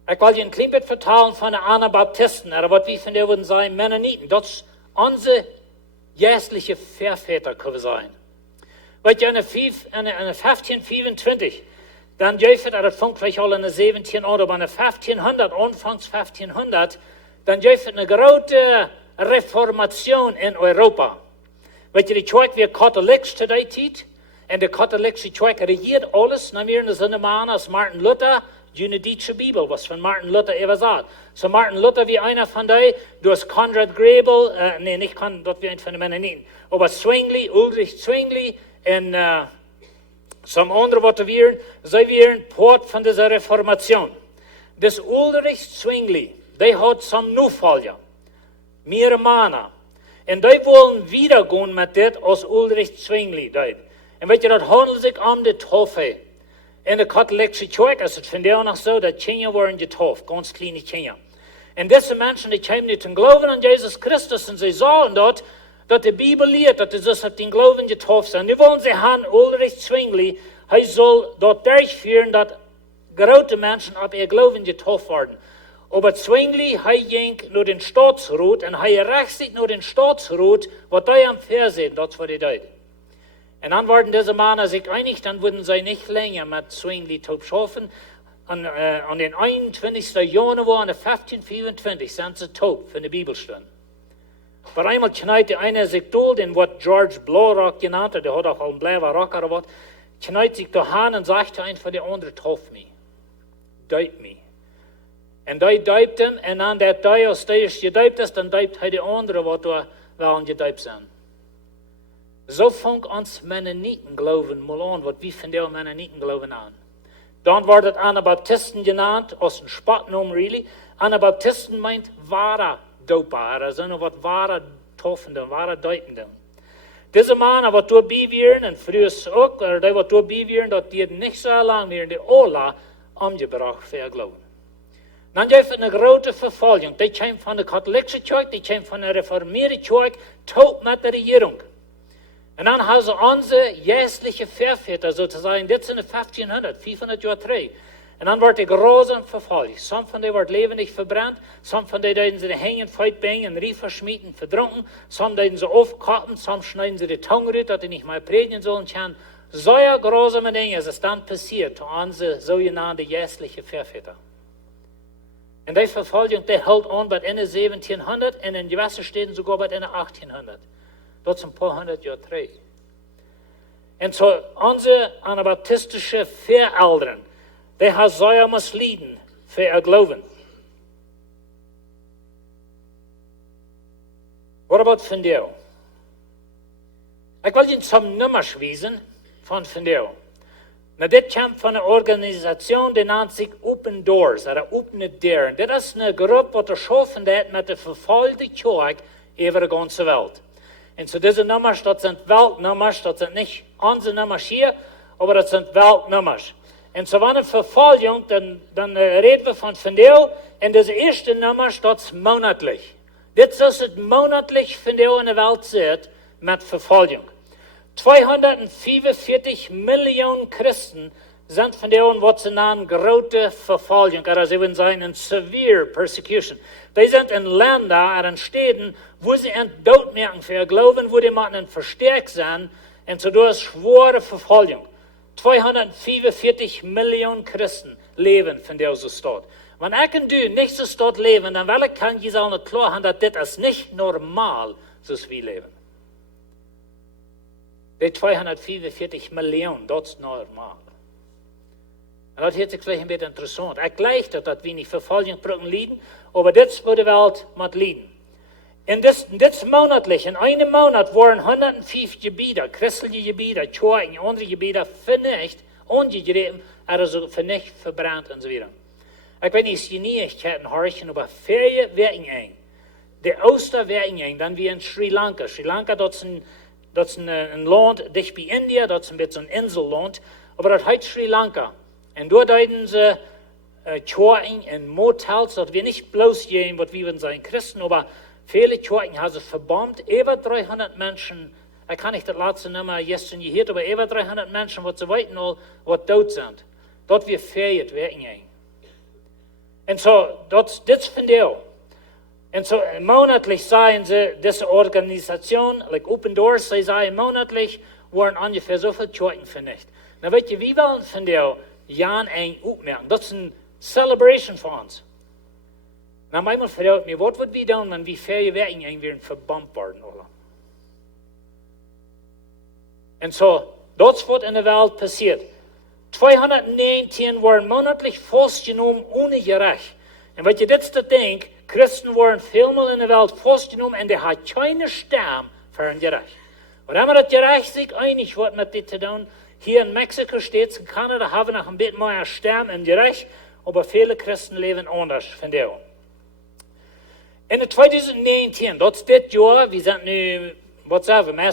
Ich will Ihnen ein klein bisschen vertellen von den Anabaptisten, oder was wir von der würden sagen, Mennoniten. Das ist unsere geistliche Vorväter, können wir sagen. Weil ja in 1525, dann jöfet, das fängt vielleicht auch in der 17 an, aber in der 1500, anfangs 1500, dann jöfet eine große Reformation in Europa. Weil die Kjoakj wird katholisch zu der Zeit, und die katholische Kjoakj regiert alles, dann wir in der Sinne machen, als Martin Luther, die deutsche Bibel, was von Martin Luther immer sagt. So Martin Luther wie einer von denen, du hast Konrad Grebel, nicht Konrad, dort wie ein von den Mennoniten, aber Zwingli, Ulrich Zwingli, und some andere, was wir, sie wären Port von dieser Reformation. Das Ulrich Zwingli, der hat some Nachfolger, mehrere Männer, und die wollen wiedergehen mit das als Ulrich Zwingli. Und weißt du, das handelt sich um die Taufe. In der katholischen Kjoakj ist es von der auch so, dass Kinder waren getauft, ganz kleine Kinder. Und diese Menschen, die kamen nicht zum Glauben an Jesus Christus, und sie sahen dort, dass die Bibel lehrt, dass sie auf den Glauben getauft sind. Die wollen sie haben, Ulrich Zwingli, er soll dort durchführen, dass große Menschen ab ihr Glauben getauft werden. Aber Zwingli, er ging nur den Staatsrat, und er rächt sich nur den Staatsrat, was da am Fernsehen, das war die Leute. Und dann wurden diese Männer sich einig, dann würden sie nicht länger mit Zwingli schaffen. An den 21. Januar 1525 sind sie taub für eine Bibelstunde. Aber einmal knallte einer sich durch, den wird George Blaurock genannt, der hat auch einen blauen Rock oder was, knallt sich da hin und sagt einfach, der andere tauft mich. Deupt mich. Und der deupt ihn, und dann der als der ist gedeupt ist, dann deupt er die andere, was da wollen gedeupt sind. So fängt uns Mennoniten-Glauben mal an, was wir von der Mennoniten-Glauben an. Dann wird es Anabaptisten genannt, aus dem Spottnamen, really. Anabaptisten meint wahrer Doper, also was wahrer Taufende, wahrer Deutende. Diese Männer, was dabei wären, und früher auch, oder die, was dabei wären, dass die nicht so lange wären, die alle umgebracht für ihr Glauben. Dann gibt es eine große Verfolgung. Die kommen von der katholischen Kjoakj, die kommen von der reformierten Kjoakj, taub mit der Regierung. Und dann haben sie unsere geistliche Vorväter sozusagen, das sind 1500, 500 Jahre drei. En dan wordt hij grausam vervolgd. Some van die wordt levendig verbrannt. Some van die deden ze de hängen, feitbingen, riefer schmieden, verdrunken. Some deden ze aufkappen. Some schneiden ze de Tongue uit, dat die nicht mehr predigen sollen können. Solche grausame Dinge ist dann passiert zu unseren sogenannten geistlichen Vorvätern. Und die Verfolgung, die hält an bis Ende 1700 und in gewissen Städten sogar bis Ende 1800. Das sind ein paar hundert Jahre zurück. Und so unsere anabaptistische Voreltern, die haben sehr muss leiden für ihr Glauben. Was about von dir? Ich will Ihnen zum Nummers wiesen von dir. Na, dit komt van een organisatie die nennt sich Open Doors, oder Open Deuren. Das ist eine Gruppe, die schaffen hat mit der verfolgten Kjoakj über die ganze Welt. Und so diese Nummers, das sind Weltnummers, das sind nicht unsere Nummers hier, aber das sind Weltnummers. Und so wenn eine Verfolgung, dann reden wir von dir, und das erste Nummers, das ist monatlich. Das ist es monatlich von dir in der Welt sieht, mit Verfolgung. 245 Millionen Christen sind von denen, was sie nennen, große Verfolgung, oder sie würden sagen, eine severe persecution. Die sind in Ländern oder in Städten, wo sie einen Tod merken für ihr Glauben, wo die Menschen verstärkt sind, und so durch schwere Verfolgung. 245 Millionen Christen leben von dieser Stadt. Wenn ich und du nicht so dort leben, dann will ich je auch nicht klar haben, dass das nicht normal ist, so wie leben. Die 245 Millionen, das ist normal. Und das hört sich vielleicht ein bisschen interessant. Ich gleich dass wir nicht Verfolgung brauchen leiden, aber das wird die Welt mit leiden. Und das monatlich, in einem Monat waren 105 Gebiete, christliche Gebiete, Kjoakj, andere Gebiete vernichtet, angegriffen, also vernichtet, verbrannt und so weiter. Ich weiß nicht, die Neuigkeiten horchen, aber Ferien werden eng. Die Oster werden eng, dann wie in Sri Lanka. Sri Lanka, das ist ein Land dicht bei Indien, das ist ein bisschen ein Inselland, aber das heißt Sri Lanka. Und dort deuten sie Kjoakj in Motels, dass wir nicht bloß gehen, was wir würden sein Christen, aber viele Kjoakj haben sie verbombt, über 300 Menschen, ich kann nicht das letzte Nummer gestern gehört, aber über 300 Menschen, was sie weiten all, was tot sind. Dort wir feiert, werden eng. Und so, das von dir. Und so monatlich sagen sie, diese Organisation, like Open Doors, sie sagen monatlich, waren ungefähr so viele Kjoakj vernichtet. Na, weet je, wie wollen von dir Jan eng aufmerken? Das ist eine Celebration für uns. Na, manchmal fragt mich, was wird wir tun, wenn wir Ferien werden eng werden verbombt worden, oder? Und so, das wird in der Welt passiert. 219 waren monatlich festgenommen ohne Gerecht. Und wenn je dit denkt, Christen waren vielmal in der Welt festgenommen und die hat keine Stimme für ein Gerecht. Und wenn man das Gerecht sich einig wird mit dem zu tun, hier in Mexiko, States, in Kanada haben wir noch ein bisschen mehr Stimme im Gerecht, aber viele Christen leben anders von der. In 2019, das ist das Jahr, wir sind nu, was sagen wir,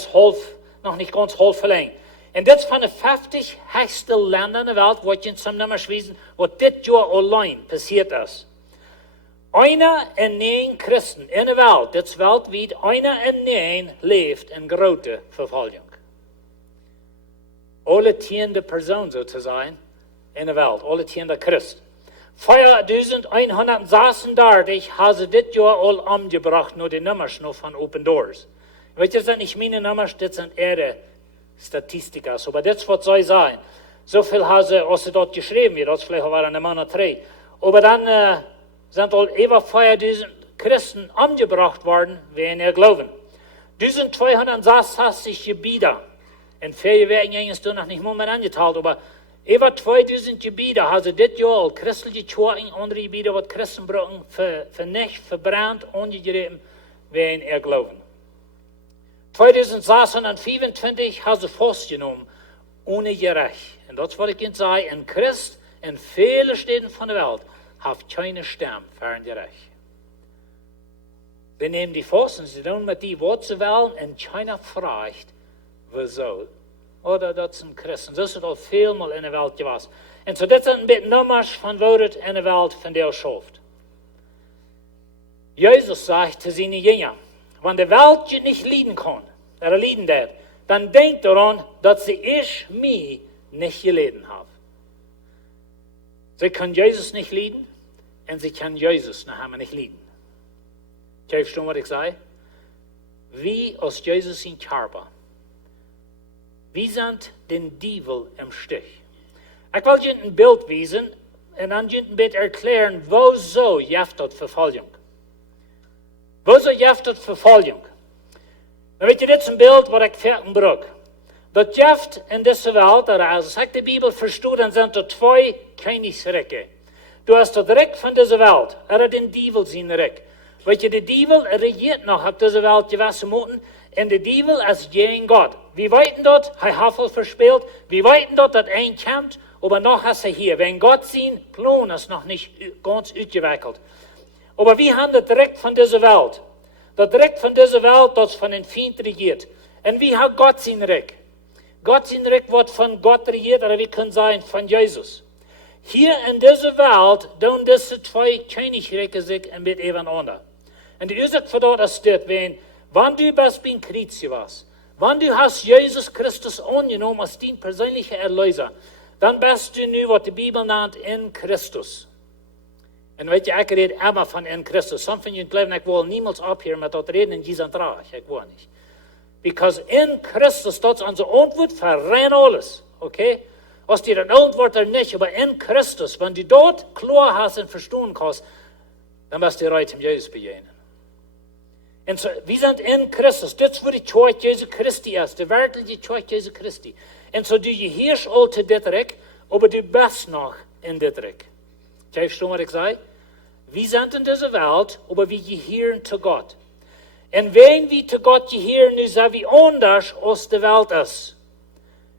noch nicht ganz halb verlängert. Und das ist von den 50 höchsten Ländern in der Welt, wo ich in zum Nummer wiesen, was das Jahr allein passiert ist. Einer in 9 Christen in der Welt, das ist weltweit, einer in 9 lebt in großer Verfolgung. Alle 10. Personen sozusagen in der Welt, alle 10. Christen. 4136 haben sie das Jahr all umgebracht, nur die Nummers noch von Open Doors. Weißt du, das sind nicht meine Nummers, das sind ihre Statistiker. Aber das wird so sein. So viel haben sie, als sie dort geschrieben wird, das vielleicht waren eine Monat 3. Aber dann sind all über 4000 Christen umgebracht worden, wegen ihr Glauben. 1286 Gebiete. In Ferien werden ist noch nicht mal mehr angeteilt, aber über 2000 Gebiete haben sie das Jahr christliche Kjoakj, andere Gebiete, was Christen brauchen, vernichtet, verbrannt, angegriffen, wegen ihr Glauben. 2625 haben sie festgenommen, ohne Gerecht. Und das wollte ich Ihnen sagen, ein Christ in vielen Städten von der Welt hat keine Stimme für ein Gerecht. Sie nehmen die fest und sie tun mit die, was sie wollen, und keiner fragt, wieso. Oder das sind Christen. Das ist auch vielmal in der Welt gewesen. Und so, das sind ein bisschen Nummers von was in der Welt von der schafft. Jesus sagt zu seinen Jüngern, wenn die Welt nicht leiden kann, oder leiden darf, dann denkt daran, dass ich mich nicht gelitten habe. Sie können Jesus nicht lieben und sie können Jesus nachher nicht lieben. Verstehst du, was ich sage? Wie aus Jesus in Körper. Wie sind den Teufel im Stich? Ich will dir ein Bild weisen und dann dir ein bisschen erklären, wo so jeft dort Verfolgung. Wo so jeft dort Verfolgung? Dan weet je, dit is een beeld wat ik verder brug. Dat jeft in deze wereld, als ik de Bibel verstoot, dan zijn er twee koningsrijken. Du hast het rijk van deze wereld, den Dievel zijn rijk. Weet je, de Dievel regiert nog op deze wereld gewassen moeten, en de Dievel is geen God. We weten dat, hij heeft al verspeeld, we weten dat een komt, maar nog is hij hier. Wenn Gott zijn plan is nog niet ganz uitgewikkeld. Maar we hebben het rijk van deze wereld. Dat rijk van deze wereld, dat van een vriend regiert. En wie hat Gott zijn rijk? Gott zijn rijk wordt van God regiert, oder wie kunnen zijn van Jezus. Hier in deze wereld doen deze twee koninkrijken zich een beetje evenander. En de oorzaak voor dat is dit, wanneer du best bij Christus was, wanneer du hast Jezus Christus aangenomen als dein persoonlijke Erlöser, dan bist du nu wat de Bibel nennt in Christus. En weet je, ik red immer van in Christus. Some van jullie geloven, ik wil niemals ophouden met dat reden in Jezus draag. Ik wil niet. Because in Christus, dat is onze antwoord voor rein alles. Okay? Als die een antwoord er niet, maar in Christus, wenn du dort klar hast en verstaan kannst, dan bist du recht, Jezus begegnen. En so, wir sind in Christus. Das ist, wo die Kirche Jesu Christi ist. Die werkliche Kirche Jesu Christi. Und so, du gehörst all zu dit Reich, aber du bist noch in dit Reich. Verstehst du, was ich sage? Wir sind in dieser Welt, aber wir gehören zu Gott. Und wenn wir zu Gott gehören, dann sind wir anders, als die Welt ist.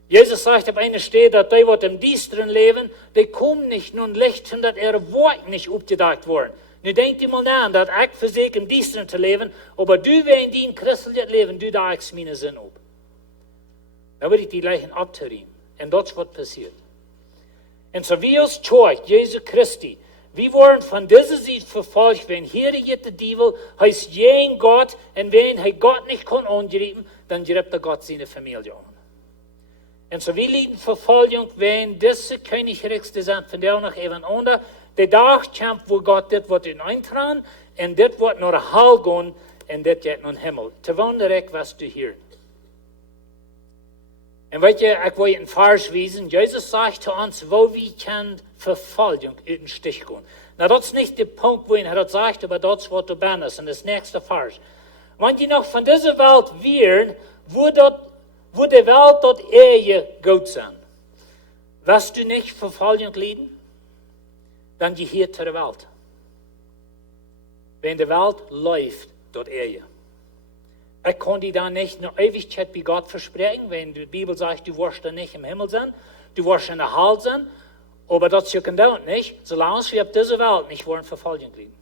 Jesus sagt auf einer Stelle, dass die, die im Düsteren leben, die kommen nicht nun Licht, und dass ihre Worte nicht aufgedeckt worden. Nu denkt u mal na, dat ik verzeker im Düsteren te leven, aber du, wenn die in Christus leben, du da ich meine Sinn op. Dan wil ik die leichen abterrien. En dat is wat passiert. En so wie als Kirche, Jesu Christi, wir worden von dieser Seite verfolgt, wenn hier der Teufel heißt jeden Gott, und wenn er Gott nicht kann angreifen, dann greift er Gott seine Familie an. Und so wir lieben Verfolgung, wenn diese Königreichs, die sind von der noch eben unter, der Tag kommt, wo Gott das wird in eintragen, und das wird naar de hel gaan, und das geht naar den Himmel. Te wonderlijk was du hier. Und weet je, ich will einen Vers wiesen. Jesus sagt zu uns, wo wir können Verfolgung in den Stich gehen. Na, das ist nicht der Punkt, wo er das sagt, aber das ist, was du bist. Und das nächste Vers. Wenn die noch von dieser Welt wären, wo die Welt dort Ehe gut sein, wirst du nicht Verfolgung leiden? Dann gehört zu der Welt. Wenn die Welt läuft, dort Ehe. Ich kann dir dann nicht eine Ewigkeit bei Gott versprechen, wenn die Bibel sagt, du wirst dann nicht im Himmel sein, du wirst in der Hölle sein, aber das juckt auch nicht, solange wir auf dieser Welt nicht wollen Verfolgung leiden.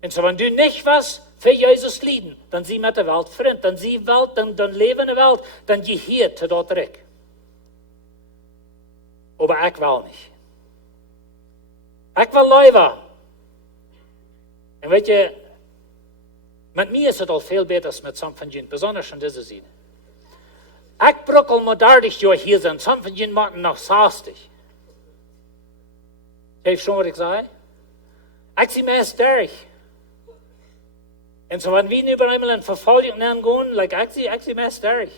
Und so, wenn du nicht was für Jesus leiden, dann sieh mit der Welt fremd, dann sieh Welt, dann leben in der Welt, dann gehört zu dort weg. Aber ich will nicht. Ich will leben. Und weet je, mit mir ist es al veel beter als mit some van jullie, besonders von dieser Seite. Ich brauche mal 30 Jahre hier sein, some von jullie machen noch 60. Heb schon, was ich sage? Ich sehe mehr durch. Und so, wenn wir über einmal in Verfolgung gehen, like, ich sehe mehr durch.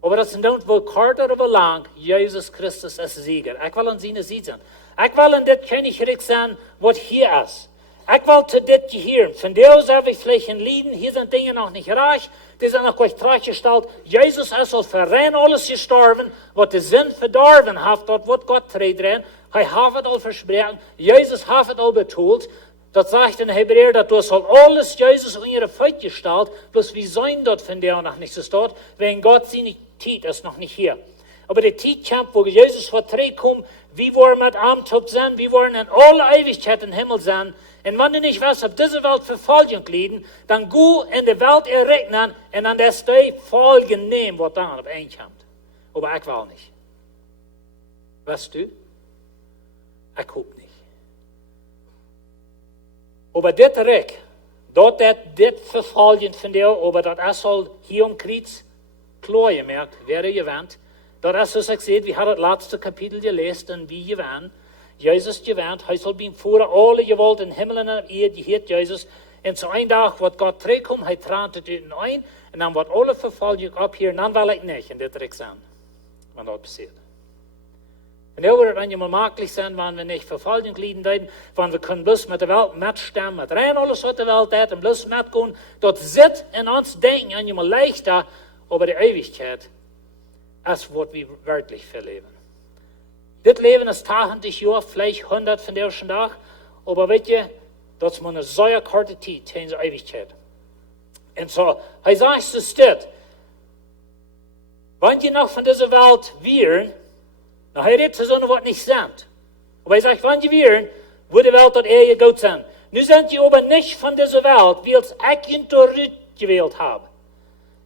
Aber das sind dann wohl kort oder lang, Jesus Christus ist Sieger. Ich will an seine Seite sein. Ich will in das Königreich sein, was hier ist. Ich will zu dit gehören. Von der aus habe ich vielleicht ein Lieden. Hier sind Dinge noch nicht reich. Die sind noch gleich gestalt. Jesus ist al für rein alles gestorben, was der Sinn verdorben hat, dort wird Gott treten. Er hat es al versprochen. Jesus hat es al betont. Das sagt in Hebräer, dass du soll alles Jesus in ihre Feit gestalt, bloß wie sein dort von der noch nicht so dort, wenn Gott seine Zeit ist noch nicht hier. Aber der Zeit kommt, wo Jesus vertreibt, wie wollen mit Abend sein, wie wollen in alle Ewigkeit im Himmel sein. Und wenn du nicht weißt, ob diese Welt Verfolgung leiden, dann geh in die Welt erregnen und an der Stelle Folgen nehmen, was dann auf einen kommt. Aber ich will nicht. Weißt du? Ich hoffe nicht. Aber das Recht, dort das Verfolgen von dir, aber das ist halt hier um Kreuz klar gemerkt, wer gewandt. Das ist, was ich sehe, wir haben das letzte Kapitel gelesen und wie gewandt. Jezus gewendt. Hij zal beim voeren alle gewalt in hemel en op aarde, die heet Jezus. En zo een dag wordt God terugkomen, hij traant het uit een. En dan wordt alle vervolging op hier, en dan wil ik niet in dit recht zijn. Want dat passiert. En dan wordt het eenmaal makkelijk zijn, wanneer we niet vervolging leiden werden, wanneer we kunnen bloß met de wereld metstemmen, met rein alles wat de wereld heeft, en bloß metgaan. Dat zit in ons denken eenmaal leichter over de eeuwigheid, als wat we werkelijk verleven. Dit leven is 80 jaar, vielleicht 100 van deze dag, aber weet je, dat is maar een zeer korte tijd tegen de eeuwigheid. En zo, hij zegt zo dit, wanneer je nog van deze wereld wieren, nou hij redt zo wat niet zijn. Aber hij zegt, wanneer je wieren, wordt de wereld tot eer goed zijn. Nu zijn je aber niet van deze wereld, wie als ik je eruit gewählt heb.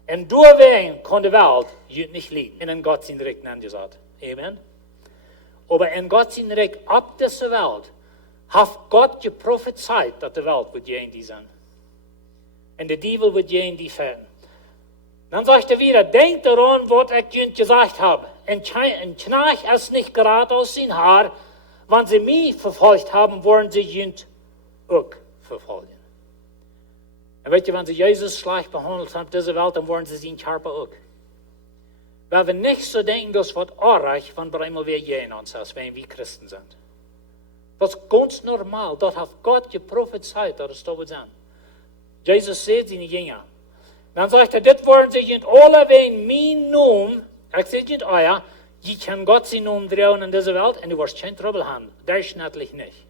En doorwegen kon de wereld je niet leiden. En in Gott zijn Recht nennt je dat. Amen. Aber in Gott zijn Recht op deze wereld, heeft Gott geprophezeit dat de wereld wordt je in die zijn. En de duivel wordt je in die verden. Dan zegt hij weer, denk eraan wat ik je gezegd heb. En knaag es niet gerade aus zijn haar, wanneer ze mij vervolgd hebben, worden ze je ook vervolgen. En weet je, wanneer ze Jezus slecht behandeld hebben, deze wereld, dan worden ze zijn Körper ook. Weil wir nicht so denken, das wird arg, wenn wir einmal wieder je in uns als wenn wir Christen sind. Das ist ganz normal. Das hat Gott geprophezeit, dass es da wird sein. Jesus sagt seine Jünger. Dann sagt das wollen sich in alle wegen mein Namen, ich sage nicht euer, die kann Gott seinen Namen drehen in dieser Welt und du wirst kein Trouble haben. Durchschnittlich nicht.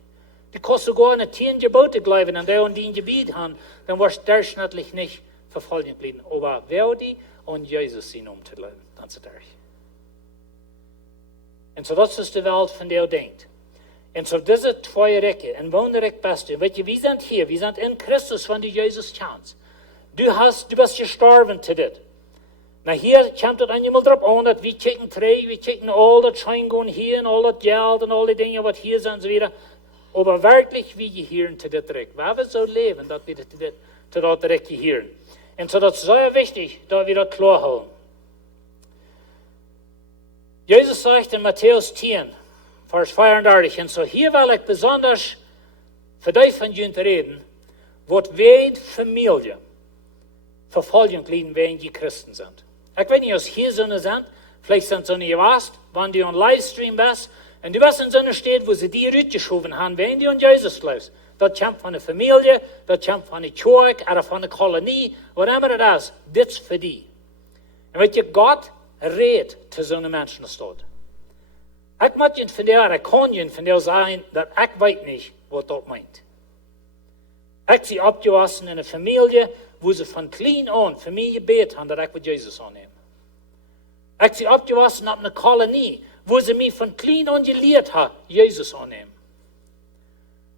Du kannst sogar eine 10 Gebote glauben und der und die Gebiet haben, dann wirst du durchschnittlich nicht verfolgt bleiben. Aber wer die und Jesus seinen Namen zu glauben. En zo dat is de wereld van die denkt. En zo deze twee rekken, en wonderrijk beste, weet je, we zijn hier, we zijn in Christus van die Jezus kent. Du bist gestorven te dit. Nou hier komt het eenmaal erop aan, dat we kijken terug, we kijken al dat schijn gaan hier, en al dat geld, en al die dingen wat hier zijn, en zo weer. Maar werkelijk wie je hier te dit rek. Waar we zo leven, dat we te dat rekje hier. En zo dat is zeer wichtig, dat we dat klaar houden. Jesus sagt in Matthäus 10, Vers 34, und so hier will ich besonders für dich von Jünd reden, wird wen Familie Verfolgung leiden, wenn die Christen sind. Ich weiß nicht, ob es hier so eine sind, vielleicht sind so eine gewasst, wenn du on Livestream bist, und du bist in so einer Stadt, wo sie die rausgeschoben haben, wenn du an Jesus glaubst. Das kommt von einer Familie, das kommt von einer Kjoakj oder von einer Kolonie, whatever it is, das ist für die. Und weet je, Gott redt zu so einem Menschen dort. Ich muss ihnen von der, kann ihnen von der sagen, dass ich weiß nicht, was das meint. Ich sie abgewachsen in einer Familie, wo sie von klein an für mich gebeten haben, dass ich mit Jesus annehme. Ich sie abgewachsen in einer Kolonie, wo sie mich von klein an gelehrt haben, Jesus annehmen.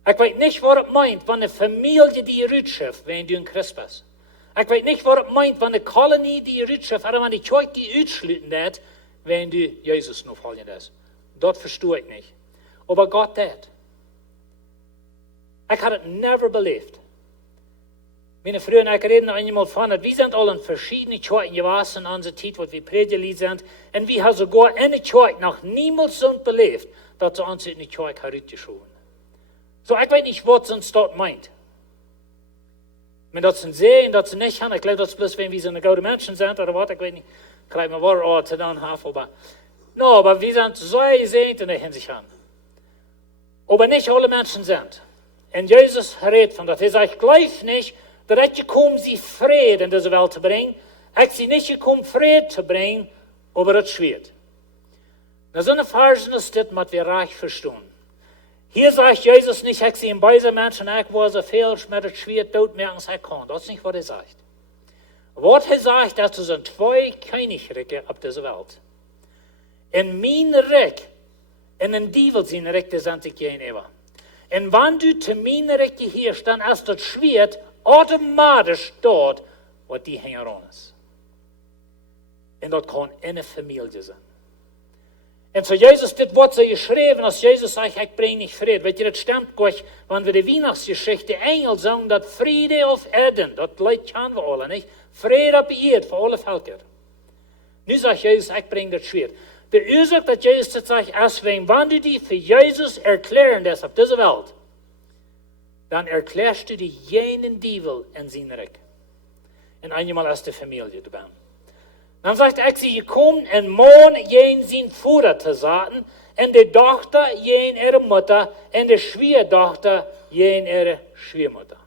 Ich weiß nicht, was es meint, wenn eine Familie die Rutschrift, wenn du ein Christ bist. Ich weiß nicht, was es meint, wenn eine Kolonie die Rutschrift, oder wenn die Kjoakj die ausschließen wird, wenn du Jesus noch folgen lässt. Das verstehe ich nicht. Aber Gott das. Ich habe es never believed. Meine Frau und ich reden einmal von, wir sind alle in verschiedenen Kjoakj gewesen in unserer Zeit, wo wir Prediger sind. Und wir haben sogar in der Kjoakj noch niemals so belebt, dass sie uns in die Kjoakj herausgeschoben. So, ich weiß nicht, was uns dort meint. Wenn das sind sehen, das sie nicht haben, ich glaube, das ist bloß, wenn wir so eine gute Menschen sind, oder was, ich weiß nicht, ich kann mir was zu tun haben, aber, no, aber wir sind so gesehen in der Hinsicht an. Aber nicht alle Menschen sind. Und Jesus redet von das. Er sagt, ich glaube nicht, dass ich gekommen sie Frieden in diese Welt zu bringen. Ich sie nicht gekommen, Frieden zu bringen, aber das schwert. Na, so eine Versen ist das, was wir reich verstehen. Hier sagt Jesus nicht, ich sehe in beiden Menschen, ich war so viel, mit das schwer tot merken, ich kann. Das ist nicht, was er sagt. Was er sagt, dass es sind zwei Königreiche auf dieser Welt. In mein Reich, in den Teufel sein Reich, das sind sich gegenüber. Und wenn du zu meinem Reich gehörst, dann ist das Schwert automatisch dort, wo die Hänger ist. Und das kann eine Familie sein. Und so Jesus, das Wort so geschrieben, als Jesus sagt, ich bringe nicht Frieden. Weet je, das stimmt gut, wenn wir die Weihnachtsgeschichte Engel sagen, dass Friede auf Erden, das Leid kennen wir alle nicht, Friede auf Erde für alle Völker. Nu sagt Jesus, ich bringe das Schwert. De oorzaak dat Jezus het zegt, als wenn du die für Jesus erklären lässt auf dieser Welt, dann erklärst du die jenen Dievel in sein Reich. En einmal als de Familie dabei. Dan sagt er, ik zie gekomen en man jen zijn vader te zaten, en de dochter jen ihre Mutter, en de Schwiegerdochter jen ihre Schwiegermutter.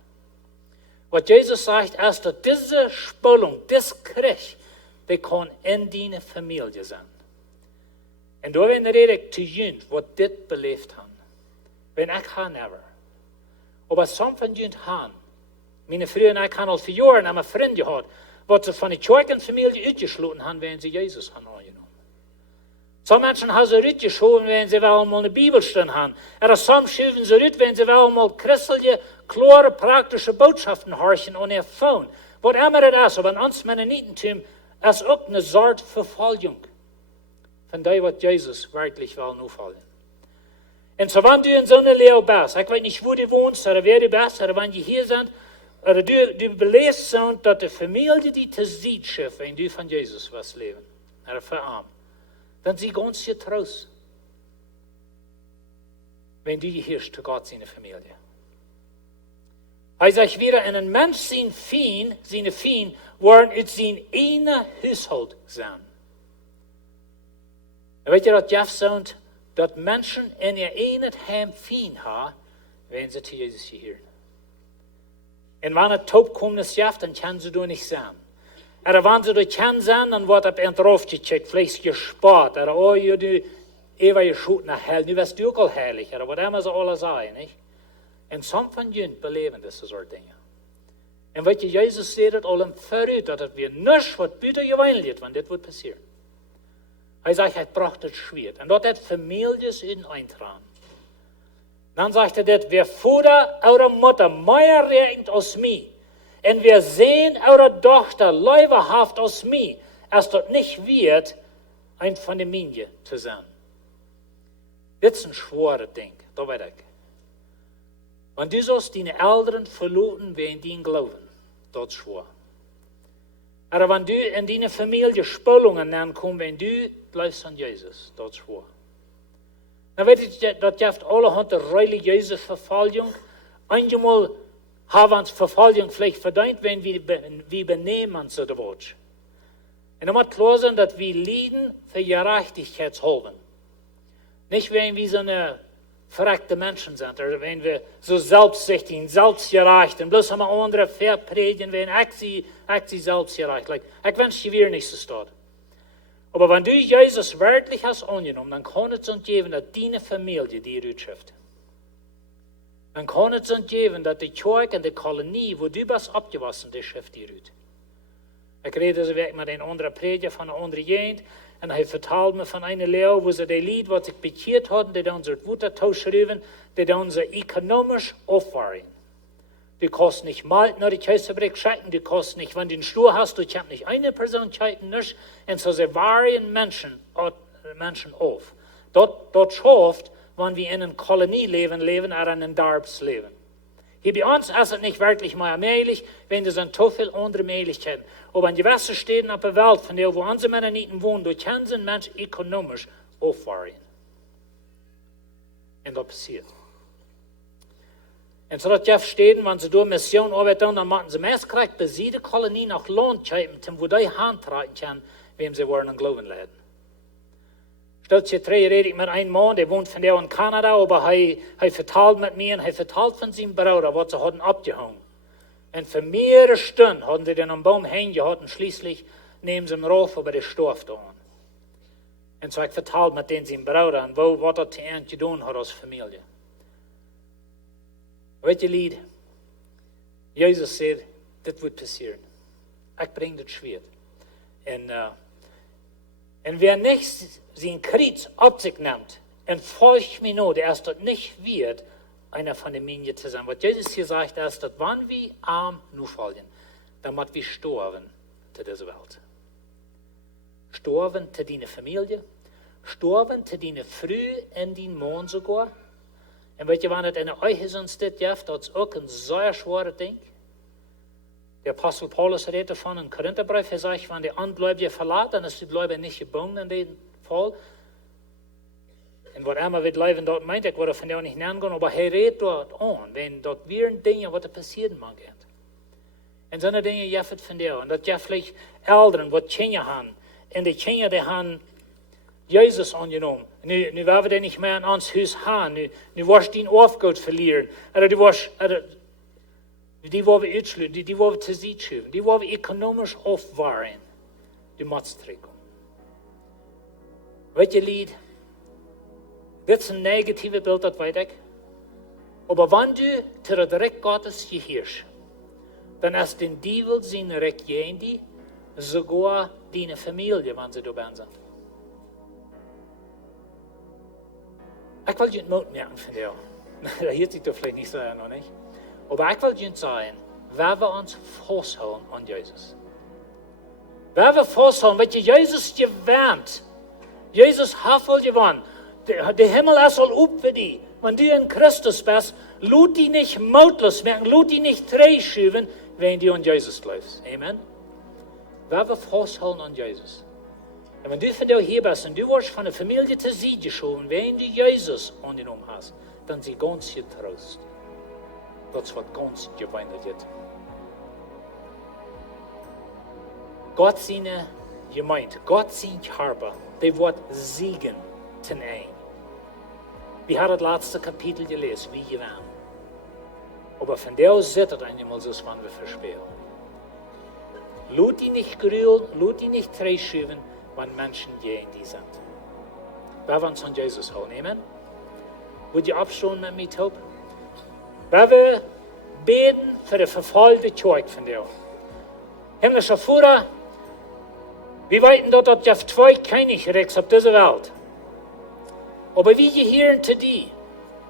Wat Jezus sagt, als dat diese Spulung, dit Krieg, die kan in die Familie zijn. En daar ben ik te jong wat dit beleefd hebben. Ben ik gaan never. Aber some van jullie gaan. Mijn vrienden en ik gaan al 4 jaar naar mijn vriend gehad, wat ze van de Kjoakj-familie uitgesloten hebben, wanneer ze Jezus hebben aangenomen. Some mensen hebben ze uitgeschoven, wanneer ze wel allemaal een Bibelstudie hebben. En some schuiven ze uit, wanneer ze wel allemaal christelijke, klare, praktische boodschappen horchen en ervaren. Wat immer het is, aber in ons Mennonitentum is ook een soort vervolging van die wat Jezus werkelijk wil opvallen. En so wenn du in so einer Lehre bist, ich weiß nicht, wo du wohnst, oder wer du bist, oder wenn du hier sind, oder du belest sind, dass die Familie die te ziet schifft, wenn du von Jesus was leben, oder verarm, dann sie ganz getrost, wenn du gehörst zu Gott, seine Familie. Er sagt wieder, ein Mensch seine Fien, waren uit sein einer Haushalt sein. Weet je dat Jeff sagt, dat mensen in je eenheid hem fien hebben, wenn ze te Jezus gehören. En wanneer het top komt, dan kan ze door niet zijn. En wanneer ze door kan zijn, dan wordt op een drauf gecheckt, vielleicht gespart. En oh, je doet even je schoot naar hel, nu was du ook al heilig. En wat immer ze alle zeggen, niet? En soms van jullie beleven deze soort dingen. En wat je, Jezus zei het al vooruit, dat het weer niets wat buiten je wijn leert, want dit wordt passeren. Hij zegt, het bracht het schwer. En dat het families in eintragen. Dan zegt hij dat, wir Vater, eure Mutter, mehr regend als mij. En wir sehen eure Tochter leiberhaft als mij. Als dat niet wird, ein von de Minje te zijn. Dit is een schwere ding, dat weet ik. Want du sollst deine Eltern verloren, wenn die geloven. Dat is schwer. Aber wenn du in deine Familie Spulungen ankommst, wenn du bleibst an Jesus, dat is schwer. Dan weet je dat je hebt allerhand religieuze vervolging. Einmal haben wir Verfolgung vielleicht verdient, wenn wir benehmen zu der Wort. Und dann muss klar sein, dass wir leiden für Gerechtigkeitshalben. Nicht, wenn wir so eine verreckte Menschen sind, oder wenn wir so selbstsüchtig und selbstgerecht und bloß haben wir andere verpredigen, wenn ich sie selbstgerecht. Like, ich wünsche dir nicht so steht. Aber wenn du Jesus wirklich hast angenommen, dann kann es uns geben, dass deine Familie die Rutschrift. Dann kann es uns geben, dass die Kjoakj und die Kolonie, wo du bist abgewassen, die Schrift die Rut. Ich rede so weg mit einem anderen Prediger von einer anderen Gegend, und er vertelt mir von einer Lehre, wo sie die Lied, was sich bekehrt hatten, die dann so Wutter schreiben, die dann so ökonomisch aufwaren. Du kannst nicht mal nach die Käsebrück schalten, du kannst nicht, wenn du einen Stuhl hast, du kannst nicht eine Person schalten, nicht. Und so sie waren Menschen auf. Dort schafft, wenn wir in einer Kolonie leben oder in einem Darbs leben. Hier bei uns ist es nicht wirklich mehr möglich, wenn es sind so viele andere Möglichkeiten. Aber in gewissen Städten auf der Welt, von der wo unsere Männer nicht wohnen, du kannst einen Menschen ökonomisch aufwaren. Und das passiert. Und so dass Jeff stehen, wenn sie durch Mission arbeiten, dann machen sie meist kriegt bei jeder Kolonie nach Lohntscheiben, wo die Hand treten können, wem sie wollen glauben leiden. Stellt sich rede ich mit einem Mann, der wohnt von der in Kanada, aber er vertelt mit mir und er vertelt von seinem Bruder, was sie hatten abgehangen. Und für mehrere Stunden hatten sie den am Baum hängen gehabt und schließlich nehmen sie ihn rauf, aber der starb da an. Und so ich vertelt mit denen seinem Bruder und was er zu Ende getan hat als Familie. Weet je, Lied? Jesus sagt, dit wird passieren. Ich bring das Schwert. Und wer nicht sein Kreuz auf sich nimmt und folgt mir nur, der erst dort nicht wird, einer von den Minien zu sein. Was Jesus hier sagt, ist, dass wenn wir arm nur fallen, dann müssen wir sterben zu dieser Welt. Sterben zu deiner Familie, sterben zu deiner Früh in den Mann sogar. Und weet je, wenn es in euch sonst dit gibt, das ist auch ein sehr schweres Ding. Der Apostel Paulus redet davon in Korintherbrief, er sagt, wenn die Ungläubige verlassen, dann ist die Gläubige nicht gebunden in den Fall. En wat immer wird leven, dort meint ich, wat er von der nicht nennen kann, aber er redet dort an, wenn dort wären Dinge, was da passieren mag. En zo'n dingen jeffet van der. En dat je vielleicht Eltern, wat Kinder haben. En die Kinder, die haben Jesus angenomen. Nu werden wir den nicht mehr in ons huis haben. Nu was die Aufgabe verlieren. Oder die was, die wollen wir uitsluiten, die wollen wir zur Seite schuiven. Die wollen wir ökonomisch aufwahren. Die muss trekken. Weet je, Lied? Dit is een negatieve beeld, dat weet ik. Aber wenn du zu der Recht Gottes gehörst, dann ist den Teufel sein Recht gegen dich, sogar deine Familie, wenn sie da sind. Ich will dir einen Mut merken von dir. Das hört sich doch vielleicht nicht so an, noch nicht? Aber ich will dir sagen, wenn wir uns festhalten an Jesus. Wenn wir festhalten, weil Jesus gewähnt, Jesus hat voll gewonnen. Der Himmel ist all up für dich. Wenn du in Christus bist, lass dich nicht mautlos merken, lass dich nicht treinschieben, wenn du an Jesus läufst. Amen. Wenn wir festhalten an Jesus. Und wenn du von dir hier bist und du wirst von der Familie zur Seite geschoben, wenn du Jesus angenommen hast, dann sie ganz getrost. Das wird ganz gewandelt. Gott seine Gemeinde, Gott sein Körper, der wird siegen zum ein. Wir haben das letzte Kapitel gelesen, wie wir waren. Aber von der aus sieht es einmal so, wenn wir verspielen. Lass die nicht grühlen, lass die nicht treinschieben, wenn Menschen gegen die sind. Wir wollen uns an Jesus holen, amen? Wollt ihr abstehen mit mir, Taub? Wir beten für die verfolgte Kjoakj von dir. Himmlischer Vater, wir weten dort, dass es zwei Königreiche auf dieser Welt. Aber wir gehören zu dir.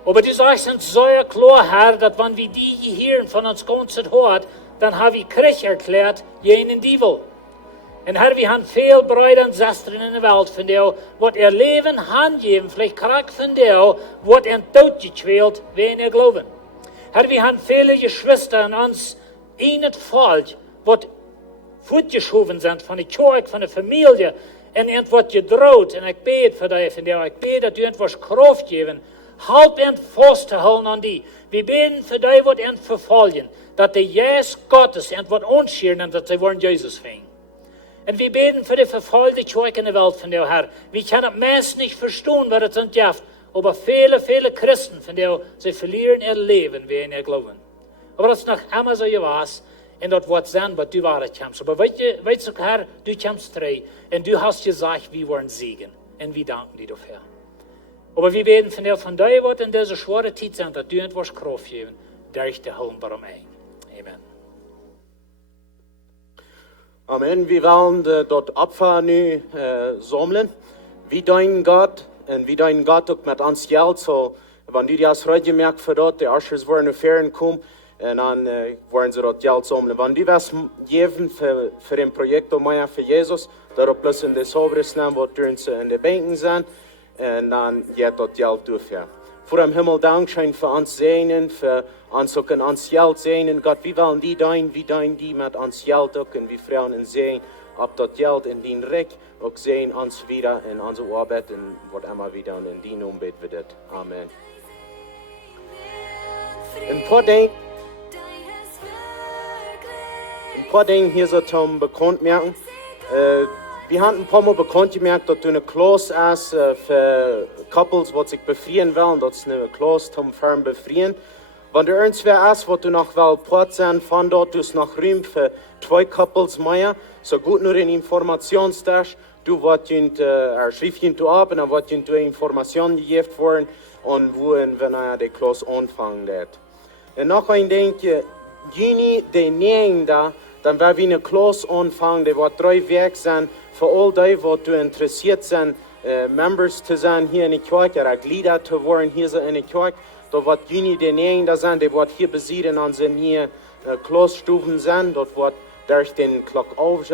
Aber du sagst uns so klar, Herr, dass wenn wir die gehören von uns ganzen Hort, dann haben wir Krieg erklärt gegen den Teufel. Und Herr, wir haben viele Brüder und Schwestern in der Welt von dir, was ihr Leben handgeben, vielleicht krank von dir, was ihr Tod gequält, wenn ihr glauben. Herr, wir haben viele Geschwister in uns in das Volk, was fortgeschoben sind von der Kjoakj, von der Familie, und irgendwas gedroht. Und ich bete für dich, von dir, ich bete, dass du irgendwas Kraft geben, halb ihn festzuhalten an die. Wir beten für dich, was ihn verfolgen, dass der Jesus Gottes irgendwas unscheren und dass sie wollen Jesus finden. Und wir beten für die verfolgte Kjoakj in der Welt von dir, Herr. Wir können das nicht verstehen, was es sind, aber viele, viele Christen von dir, sie verlieren ihr Leben, wenn ihr glauben. Aber das ist noch immer so was, und das wird sein, was du wahrheit kommst. Aber weißt du, Herr, du kommst rein, und du hast gesagt, wir wollen siegen. Und wir danken dir dafür. Aber wir beten von dir, wird in dieser schweren Zeit sein, dass du etwas Kraft geben, durch die Helm warum ein. Amen. Amen. Wir wollen dort Opfer nu sammeln. Wir danken Gott und wir danken Gott auch mit uns Geld. So, wenn du das heute gemerkt für dort, die Ushers wollen in Ferien kommen, und dann wollen sie dort Geld sammeln. Wenn du was geben für ein Projekt für Jesus, dort bloß in die Sobres nehmen, wo drin sie in den Bänken sind, und dann geht dort Geld dafür. Vor dem Himmel Dankeschön für uns Sehnen, für uns auch in uns Geld sehnen. Gott, wie wollen die die mit uns Geld auch, und wir freuen uns sehen, ob das Geld in den Reck auch sehen uns wieder in unsere Arbeit und was immer wieder in die Namen wird. Amen. Ein paar Dinge hier so zum bekannt merken. Wir haben ein paar Mal bekannt gemerkt, dass du eine Klasse ist für Couples, die sich befrieren wollen. Das ist eine Klasse zum Firmen befrieren. Wenn du irgendwer ist, wo du noch Port sein von dort, du hast noch Raum für 2 Couples mehr, so gut nur in Informationstasch, du wirst schrift ihn ab und dann wird ihm Informationen gegeben worden und wo und wenn die Klasse anfangen wird. Und noch ein Ding, Juni, die Nähen da, dann werden wir eine Klasse anfangen, die wird 3 Werke sein, für all die, die interessiert sind, Members zu sein hier in der Kjoakj, oder Glieder zu werden hier so in der Kjoakj. Da wird Juni die Nähen da sein, die wird hier besiedelt an den neuen Klosterstufen sein, dort wird durch den Kjoakj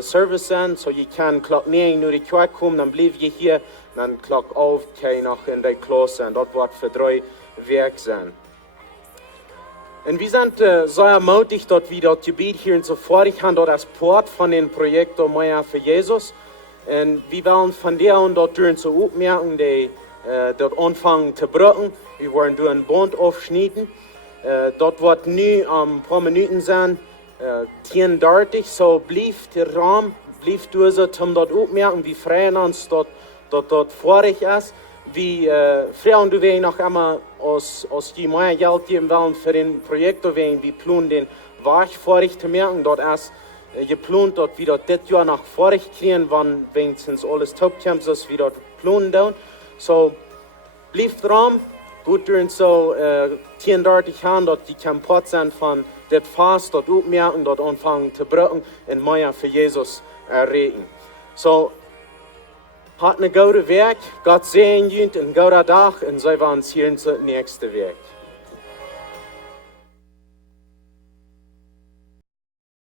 Service sein, so ihr kann Kjoakj Nähen nur die Kjoakj kommen, dann bleibt ihr hier, dann Kjoakj kann noch in der Kloster sein, dort wird für 3 Werke sein. Und wir sind so ermutigt, dass wir das Gebiet hier und so fort, ich habe dort als Port von dem Projekt für Jesus. Und wir wollen von der und dort durch so aufmerken, die dort anfangen zu brücken. Wir wollen durch einen Band aufschneiden. Dort wird nu ein paar Minuten sein, 10:30, so blieb der Raum, blieb du so, zum dort aufmerken, wie freuen uns dort vorig ist. Wie freuen du wegen noch einmal aus die mehr Geld geben wollen für den Projekt, wegen wie planen den Weg vorig zu merken, dort ist geplant, dort wieder das Jahr nach vorig kriegen, wann wenigstens alles top kommt, das wieder planen down. So, blieb der Raum. Gut, durch so 10:30 Jahren, dort die Kampot sind von das Fast, dort aufmerken, dort anfangen zu brücken und mehr für Jesus erregen. So, hat eine gute Werk, Gott sehen und ein guter Tag und so waren uns hier ins nächste Werk.